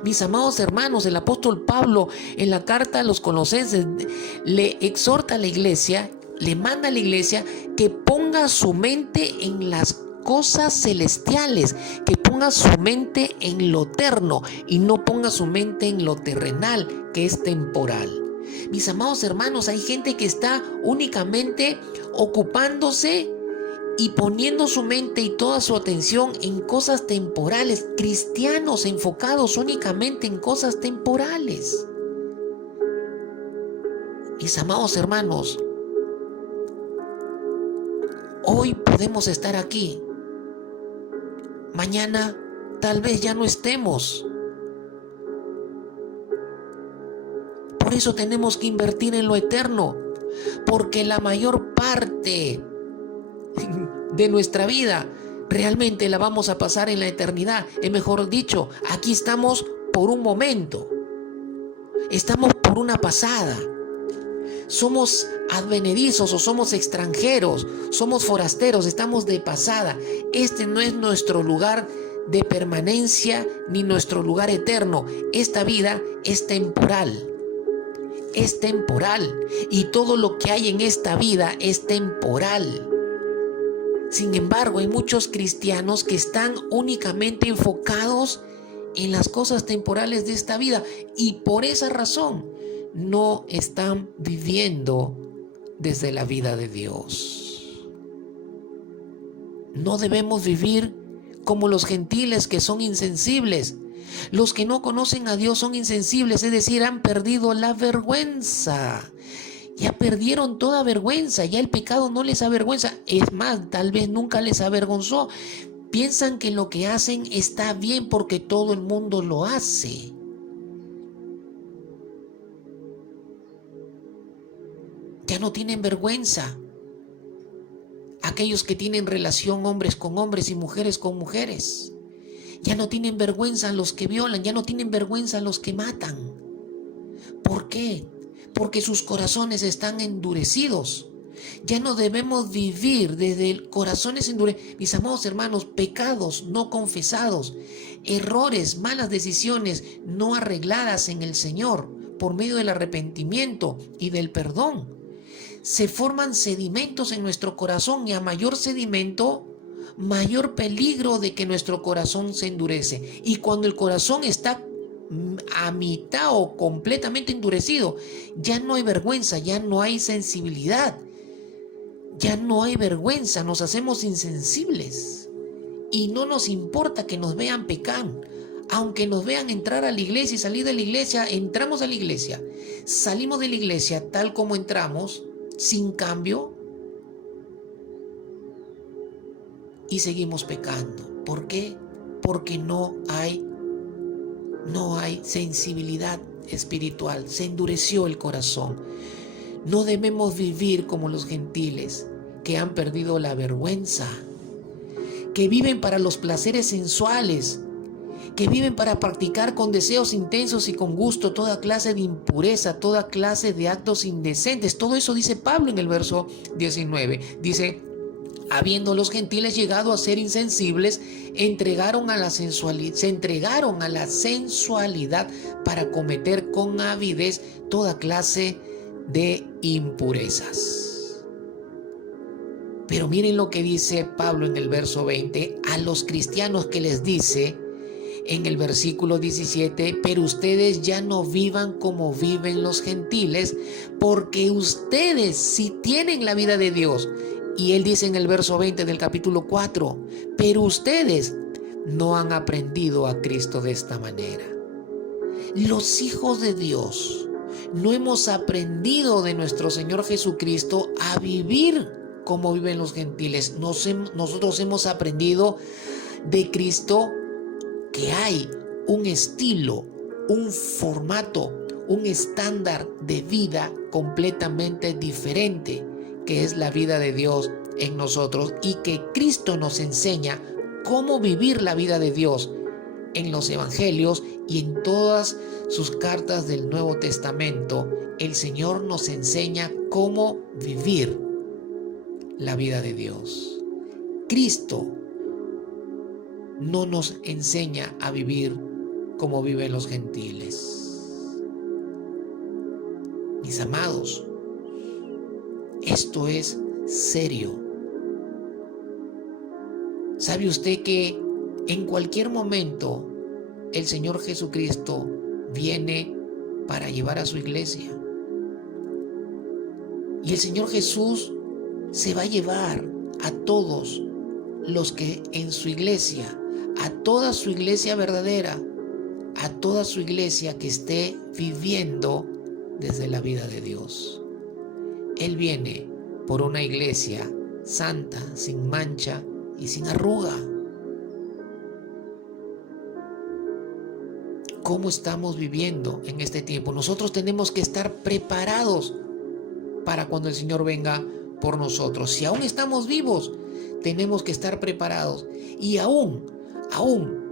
Mis amados hermanos, el apóstol Pablo en la carta a los Colosenses le exhorta a la iglesia, le manda a la iglesia que ponga su mente en las cosas celestiales, que ponga su mente en lo eterno y no ponga su mente en lo terrenal, que es temporal. Mis amados hermanos, hay gente que está únicamente ocupándose y poniendo su mente y toda su atención en cosas temporales, cristianos enfocados únicamente en cosas temporales. Mis amados hermanos, hoy podemos estar aquí, mañana tal vez ya no estemos. Por eso tenemos que invertir en lo eterno, porque la mayor parte de nuestra vida realmente la vamos a pasar en la eternidad. Es mejor dicho, aquí estamos por un momento, estamos por una pasada. Somos advenedizos o somos extranjeros, somos forasteros, estamos de pasada. Este no es nuestro lugar de permanencia ni nuestro lugar eterno. Esta vida es temporal. Es temporal y todo lo que hay en esta vida es temporal. Sin embargo, hay muchos cristianos que están únicamente enfocados en las cosas temporales de esta vida y por esa razón no están viviendo desde la vida de Dios. No debemos vivir como los gentiles que son insensibles. Los que no conocen a Dios son insensibles, es decir, han perdido la vergüenza. Ya perdieron toda vergüenza, ya el pecado no les avergüenza. Es más, tal vez nunca les avergonzó. Piensan que lo que hacen está bien porque todo el mundo lo hace. Ya no tienen vergüenza. Aquellos que tienen relación hombres con hombres y mujeres con mujeres. Ya no tienen vergüenza los que violan, ya no tienen vergüenza los que matan. ¿Por qué? Porque sus corazones están endurecidos. Ya no debemos vivir desde corazones endurecidos. Mis amados hermanos, pecados no confesados, errores, malas decisiones no arregladas en el Señor por medio del arrepentimiento y del perdón. Se forman sedimentos en nuestro corazón y a mayor sedimento, mayor peligro de que nuestro corazón se endurece. Y cuando el corazón está a mitad o completamente endurecido, ya no hay vergüenza, ya no hay sensibilidad, ya no hay vergüenza, nos hacemos insensibles y no nos importa que nos vean pecar. Aunque nos vean entrar a la iglesia y salir de la iglesia, entramos a la iglesia, salimos de la iglesia tal como entramos, sin cambio, y seguimos pecando. ¿Por qué? Porque no hay sensibilidad espiritual, se endureció el corazón. No debemos vivir como los gentiles que han perdido la vergüenza, que viven para los placeres sensuales, que viven para practicar con deseos intensos y con gusto toda clase de impureza, toda clase de actos indecentes. Todo eso dice Pablo en el verso 19. Dice: habiendo los gentiles llegado a ser insensibles, se entregaron a la sensualidad para cometer con avidez toda clase de impurezas. Pero miren lo que dice Pablo en el verso 20 a los cristianos, que les dice en el versículo 17, pero ustedes ya no vivan como viven los gentiles, porque ustedes sí tienen la vida de Dios. Y él dice en el verso 20 del capítulo 4, pero ustedes no han aprendido a Cristo de esta manera. Los hijos de Dios no hemos aprendido de nuestro Señor Jesucristo a vivir como viven los gentiles. Nosotros hemos aprendido de Cristo que hay un estilo, un formato, un estándar de vida completamente diferente, que es la vida de Dios en nosotros, y que Cristo nos enseña cómo vivir la vida de Dios en los evangelios y en todas sus cartas del Nuevo Testamento. El Señor nos enseña cómo vivir la vida de Dios. Cristo no nos enseña a vivir como viven los gentiles. Mis amados, esto es serio. ¿Sabe usted que en cualquier momento el Señor Jesucristo viene para llevar a su iglesia? Y el Señor Jesús se va a llevar a todos los que en su iglesia, a toda su iglesia verdadera, a toda su iglesia que esté viviendo desde la vida de Dios. Él viene por una iglesia santa, sin mancha y sin arruga. ¿Cómo estamos viviendo en este tiempo? Nosotros tenemos que estar preparados para cuando el Señor venga por nosotros. Si aún estamos vivos, tenemos que estar preparados. Y aún,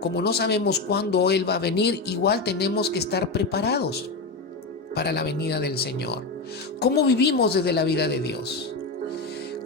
como no sabemos cuándo Él va a venir, igual tenemos que estar preparados para la venida del Señor. ¿Cómo vivimos desde la vida de Dios?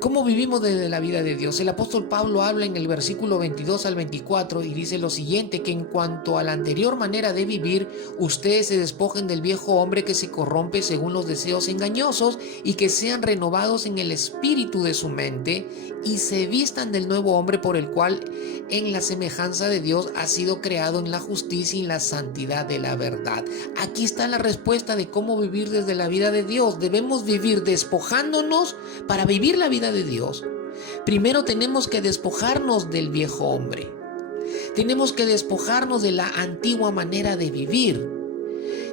¿Cómo vivimos desde la vida de Dios? El apóstol Pablo habla en el versículo 22 al 24 y dice lo siguiente, que en cuanto a la anterior manera de vivir, ustedes se despojen del viejo hombre que se corrompe según los deseos engañosos y que sean renovados en el espíritu de su mente y se vistan del nuevo hombre por el cual en la semejanza de Dios ha sido creado en la justicia y la santidad de la verdad. Aquí está la respuesta de cómo vivir desde la vida de Dios. Debemos vivir despojándonos para vivir la vida de Dios. Primero tenemos que despojarnos del viejo hombre. Tenemos que despojarnos de la antigua manera de vivir.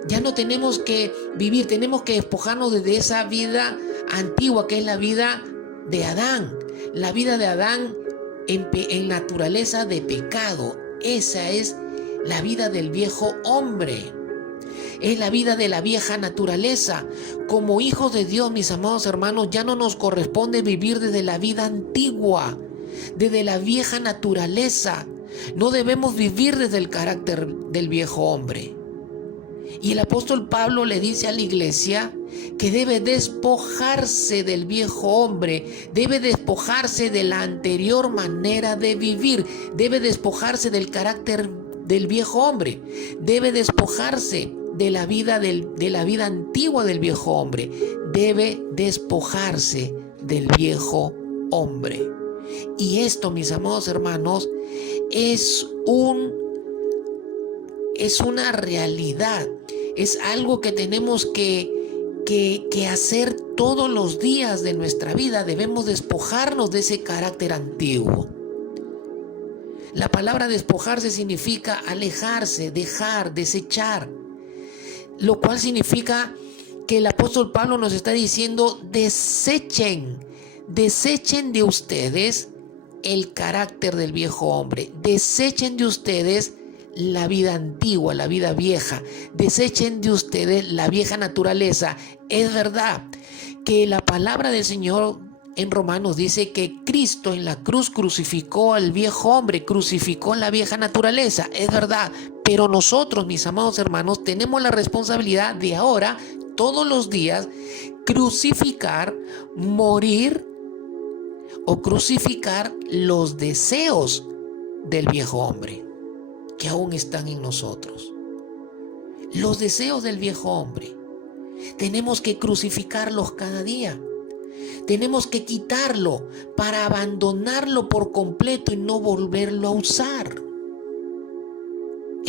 Ya no tenemos que vivir, tenemos que despojarnos de esa vida antigua que es la vida de Adán. La vida de Adán en naturaleza de pecado. Esa es la vida del viejo hombre. Es la vida de la vieja naturaleza. Como hijos de Dios, mis amados hermanos, ya no nos corresponde vivir desde la vida antigua, desde la vieja naturaleza. No debemos vivir desde el carácter del viejo hombre. Y el apóstol Pablo le dice a la iglesia que debe despojarse del viejo hombre, debe despojarse de la anterior manera de vivir, debe despojarse del carácter del viejo hombre, debe despojarse de la vida antigua del viejo hombre, debe despojarse del viejo hombre. Y esto, mis amados hermanos, es una realidad, es algo que tenemos que hacer todos los días de nuestra vida. Debemos despojarnos de ese carácter antiguo. La palabra despojarse significa alejarse, dejar, desechar, lo cual significa que el apóstol Pablo nos está diciendo: desechen de ustedes el carácter del viejo hombre, desechen de ustedes la vida antigua, la vida vieja, desechen de ustedes la vieja naturaleza. Es verdad que la palabra del Señor en Romanos dice que Cristo en la cruz crucificó al viejo hombre, crucificó la vieja naturaleza. Es verdad, pero nosotros, mis amados hermanos, tenemos la responsabilidad de ahora, todos los días, crucificar, morir o crucificar los deseos del viejo hombre que aún están en nosotros. Los deseos del viejo hombre tenemos que crucificarlos cada día. Tenemos que quitarlo para abandonarlo por completo y no volverlo a usar.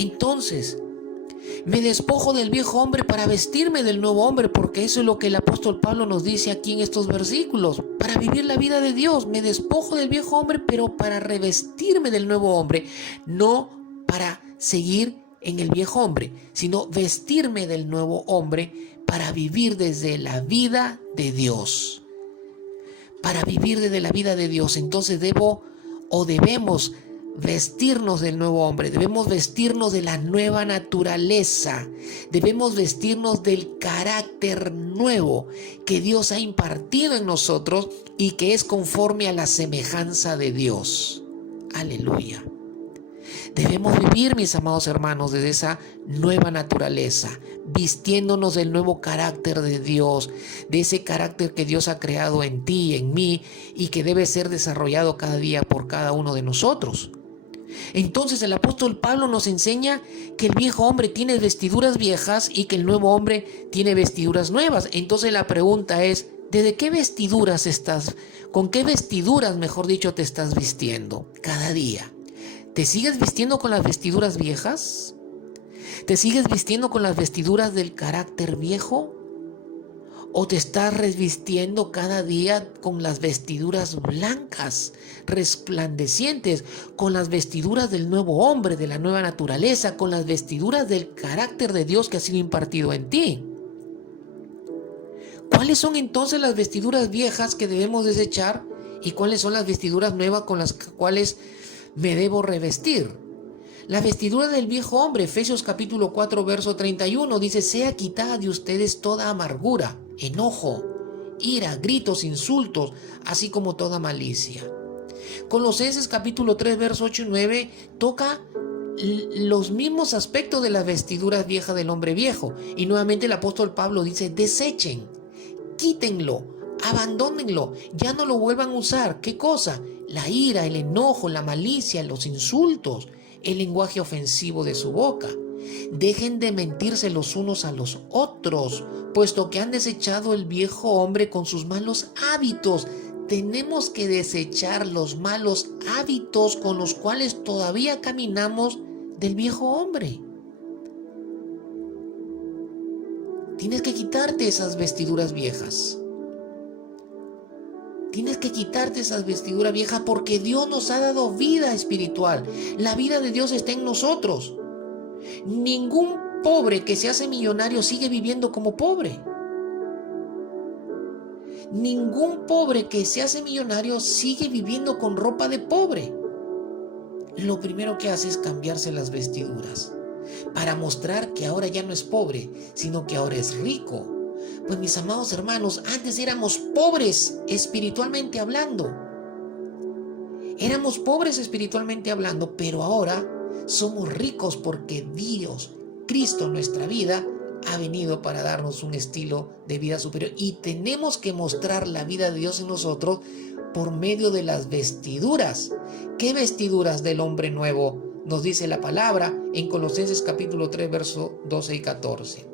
Entonces, me despojo del viejo hombre para vestirme del nuevo hombre, porque eso es lo que el apóstol Pablo nos dice aquí en estos versículos. Para vivir la vida de Dios, me despojo del viejo hombre, pero para revestirme del nuevo hombre, no para seguir en el viejo hombre, sino vestirme del nuevo hombre para vivir desde la vida de Dios. Para vivir desde la vida de Dios, entonces debemos vestirnos del nuevo hombre, debemos vestirnos de la nueva naturaleza, debemos vestirnos del carácter nuevo que Dios ha impartido en nosotros y que es conforme a la semejanza de Dios. Aleluya. Debemos vivir, mis amados hermanos, desde esa nueva naturaleza, vistiéndonos del nuevo carácter de Dios, de ese carácter que Dios ha creado en ti, en mí, y que debe ser desarrollado cada día por cada uno de nosotros. Entonces el apóstol Pablo nos enseña que el viejo hombre tiene vestiduras viejas y que el nuevo hombre tiene vestiduras nuevas. Entonces la pregunta es, ¿desde qué vestiduras con qué vestiduras, mejor dicho, te estás vistiendo cada día? ¿Te sigues vistiendo con las vestiduras viejas? ¿Te sigues vistiendo con las vestiduras del carácter viejo? ¿O te estás revistiendo cada día con las vestiduras blancas, resplandecientes, con las vestiduras del nuevo hombre, de la nueva naturaleza, con las vestiduras del carácter de Dios que ha sido impartido en ti? ¿Cuáles son entonces las vestiduras viejas que debemos desechar y cuáles son las vestiduras nuevas con las cuales me debo revestir? La vestidura del viejo hombre, Efesios capítulo 4, verso 31, dice: sea quitada de ustedes toda amargura, enojo, ira, gritos, insultos, así como toda malicia. Colosenses capítulo 3, verso 8 y 9 toca los mismos aspectos de las vestiduras viejas del hombre viejo. Y nuevamente el apóstol Pablo dice: desechen, quítenlo, abandónenlo, ya no lo vuelvan a usar. ¿Qué cosa? La ira, el enojo, la malicia, los insultos, el lenguaje ofensivo de su boca. Dejen de mentirse los unos a los otros, puesto que han desechado el viejo hombre con sus malos hábitos. Tenemos que desechar los malos hábitos con los cuales todavía caminamos del viejo hombre. Tienes que quitarte esas vestiduras viejas. Tienes que quitarte esas vestiduras viejas porque Dios nos ha dado vida espiritual. La vida de Dios está en nosotros. Ningún pobre que se hace millonario sigue viviendo como pobre. Ningún pobre que se hace millonario sigue viviendo con ropa de pobre. Lo primero que hace es cambiarse las vestiduras para mostrar que ahora ya no es pobre, sino que ahora es rico. Pues mis amados hermanos, antes éramos pobres espiritualmente hablando. Éramos pobres espiritualmente hablando, pero ahora somos ricos porque Dios, Cristo, nuestra vida, ha venido para darnos un estilo de vida superior. Y tenemos que mostrar la vida de Dios en nosotros por medio de las vestiduras. ¿Qué vestiduras del hombre nuevo? Nos dice la palabra en Colosenses capítulo 3, versos 12 y 14.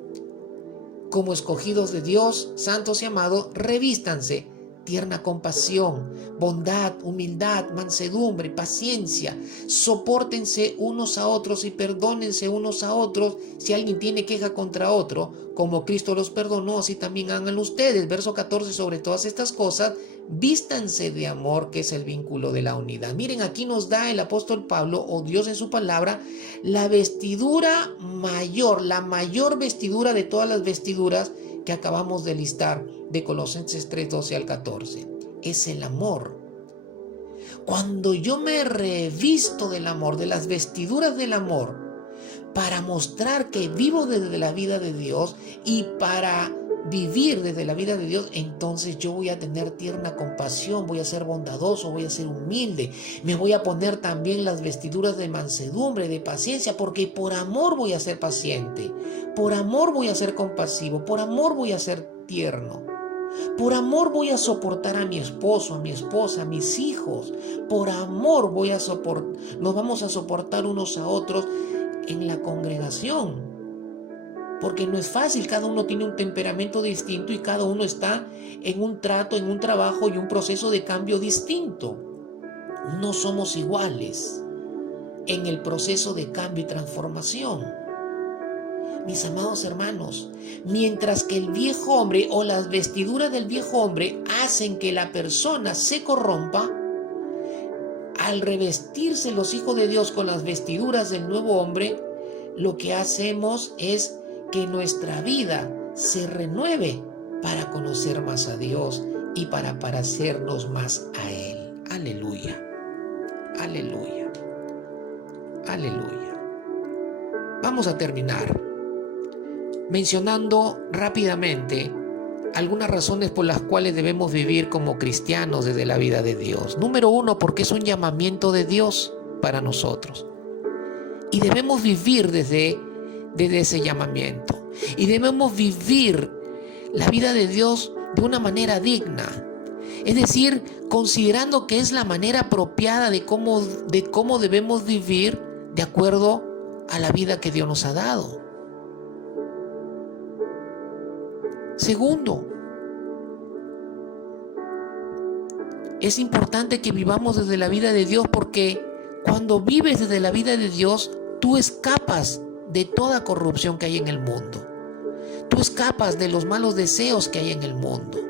Como escogidos de Dios, santos y amados, revístanse tierna compasión, bondad, humildad, mansedumbre, paciencia. Sopórtense unos a otros y perdónense unos a otros si alguien tiene queja contra otro, como Cristo los perdonó, así también hagan ustedes. Verso 14, sobre todas estas cosas, vístanse de amor, que es el vínculo de la unidad. Miren, aquí nos da el apóstol Pablo, o Dios en su palabra, la vestidura mayor, la mayor vestidura de todas las vestiduras que acabamos de listar de Colosenses 3, 12 al 14. Es el amor. Cuando yo me revisto del amor, de las vestiduras del amor, para mostrar que vivo desde la vida de Dios y para vivir desde la vida de Dios, entonces yo voy a tener tierna compasión, voy a ser bondadoso, voy a ser humilde, me voy a poner también las vestiduras de mansedumbre, de paciencia, porque por amor voy a ser paciente, por amor voy a ser compasivo, por amor voy a ser tierno, por amor voy a soportar a mi esposo, a mi esposa, a mis hijos, por amor nos vamos a soportar unos a otros en la congregación. Porque no es fácil, cada uno tiene un temperamento distinto y cada uno está en un trato, en un trabajo y un proceso de cambio distinto. No somos iguales. en el proceso de cambio y transformación. Mis amados hermanos, mientras que el viejo hombre o las vestiduras del viejo hombre hacen que la persona se corrompa, al revestirse los hijos de Dios con las vestiduras del nuevo hombre, lo que hacemos es que nuestra vida se renueve para conocer más a Dios y para parecernos más a Él. Aleluya, aleluya, aleluya. Vamos a terminar mencionando rápidamente algunas razones por las cuales debemos vivir como cristianos desde la vida de Dios. Número 1, porque es un llamamiento de Dios para nosotros. Y debemos vivir desde ese llamamiento. Y debemos vivir la vida de Dios de una manera digna. Es decir, considerando que es la manera apropiada de cómo debemos vivir de acuerdo a la vida que Dios nos ha dado. Segundo, es importante que vivamos desde la vida de Dios, porque cuando vives desde la vida de Dios, tú escapas de toda corrupción que hay en el mundo. Tú escapas de los malos deseos que hay en el mundo.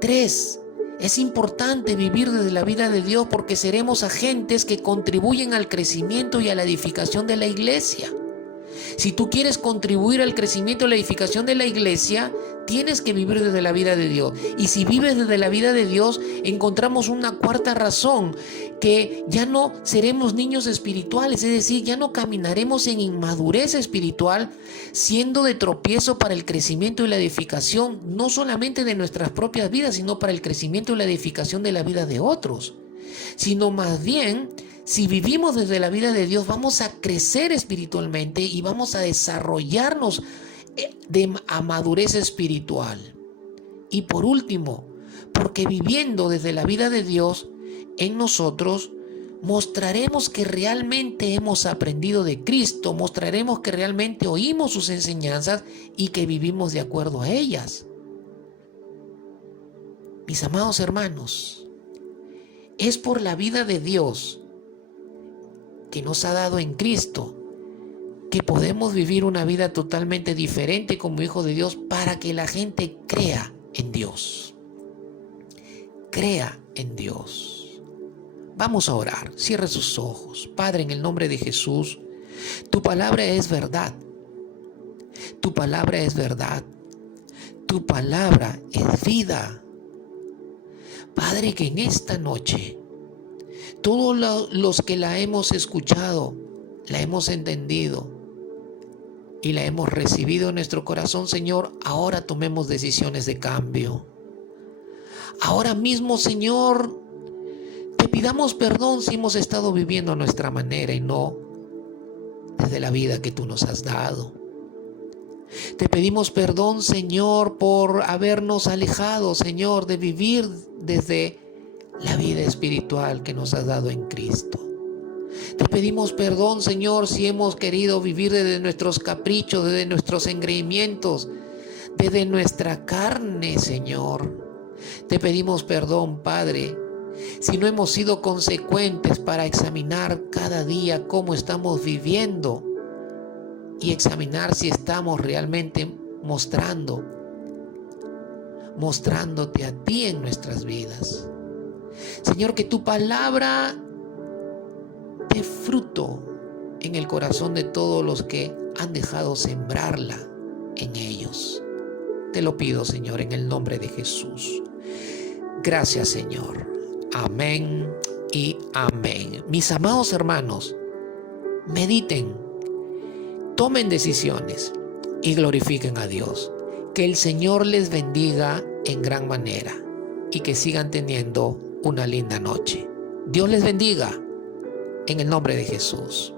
3, es importante vivir desde la vida de Dios porque seremos agentes que contribuyen al crecimiento y a la edificación de la iglesia. Si tú quieres contribuir al crecimiento y la edificación de la iglesia, tienes que vivir desde la vida de Dios. Y si vives desde la vida de Dios, encontramos una cuarta razón, que ya no seremos niños espirituales, es decir, ya no caminaremos en inmadurez espiritual, siendo de tropiezo para el crecimiento y la edificación, no solamente de nuestras propias vidas, sino para el crecimiento y la edificación de la vida de otros. Sino más bien, si vivimos desde la vida de Dios, vamos a crecer espiritualmente y vamos a desarrollarnos a madurez espiritual. Y por último, porque viviendo desde la vida de Dios en nosotros, mostraremos que realmente hemos aprendido de Cristo, mostraremos que realmente oímos sus enseñanzas y que vivimos de acuerdo a ellas. Mis amados hermanos, es por la vida de Dios que nos ha dado en Cristo que podemos vivir una vida totalmente diferente como hijos de Dios, para que la gente crea en Dios. Crea en Dios. Vamos a orar. Cierre sus ojos. Padre, en el nombre de Jesús, tu palabra es verdad. Tu palabra es verdad. Tu palabra es vida. Padre, que en esta noche todos los que la hemos escuchado, la hemos entendido y la hemos recibido en nuestro corazón, Señor, ahora tomemos decisiones de cambio. Ahora mismo, Señor, te pidamos perdón si hemos estado viviendo a nuestra manera y no desde la vida que tú nos has dado. Te pedimos perdón, Señor, por habernos alejado, Señor, de vivir desde la vida espiritual que nos has dado en Cristo. Te pedimos perdón, Señor, si hemos querido vivir desde nuestros caprichos, desde nuestros engreimientos, desde nuestra carne, Señor. Te pedimos perdón, Padre, si no hemos sido consecuentes para examinar cada día cómo estamos viviendo y examinar si estamos realmente mostrándote a ti en nuestras vidas. Señor, que tu palabra dé fruto en el corazón de todos los que han dejado sembrarla en ellos. Te lo pido, Señor, en el nombre de Jesús. Gracias, Señor. Amén y amén. Mis amados hermanos, mediten, tomen decisiones y glorifiquen a Dios. Que el Señor les bendiga en gran manera y que sigan teniendo una linda noche. Dios les bendiga en el nombre de Jesús.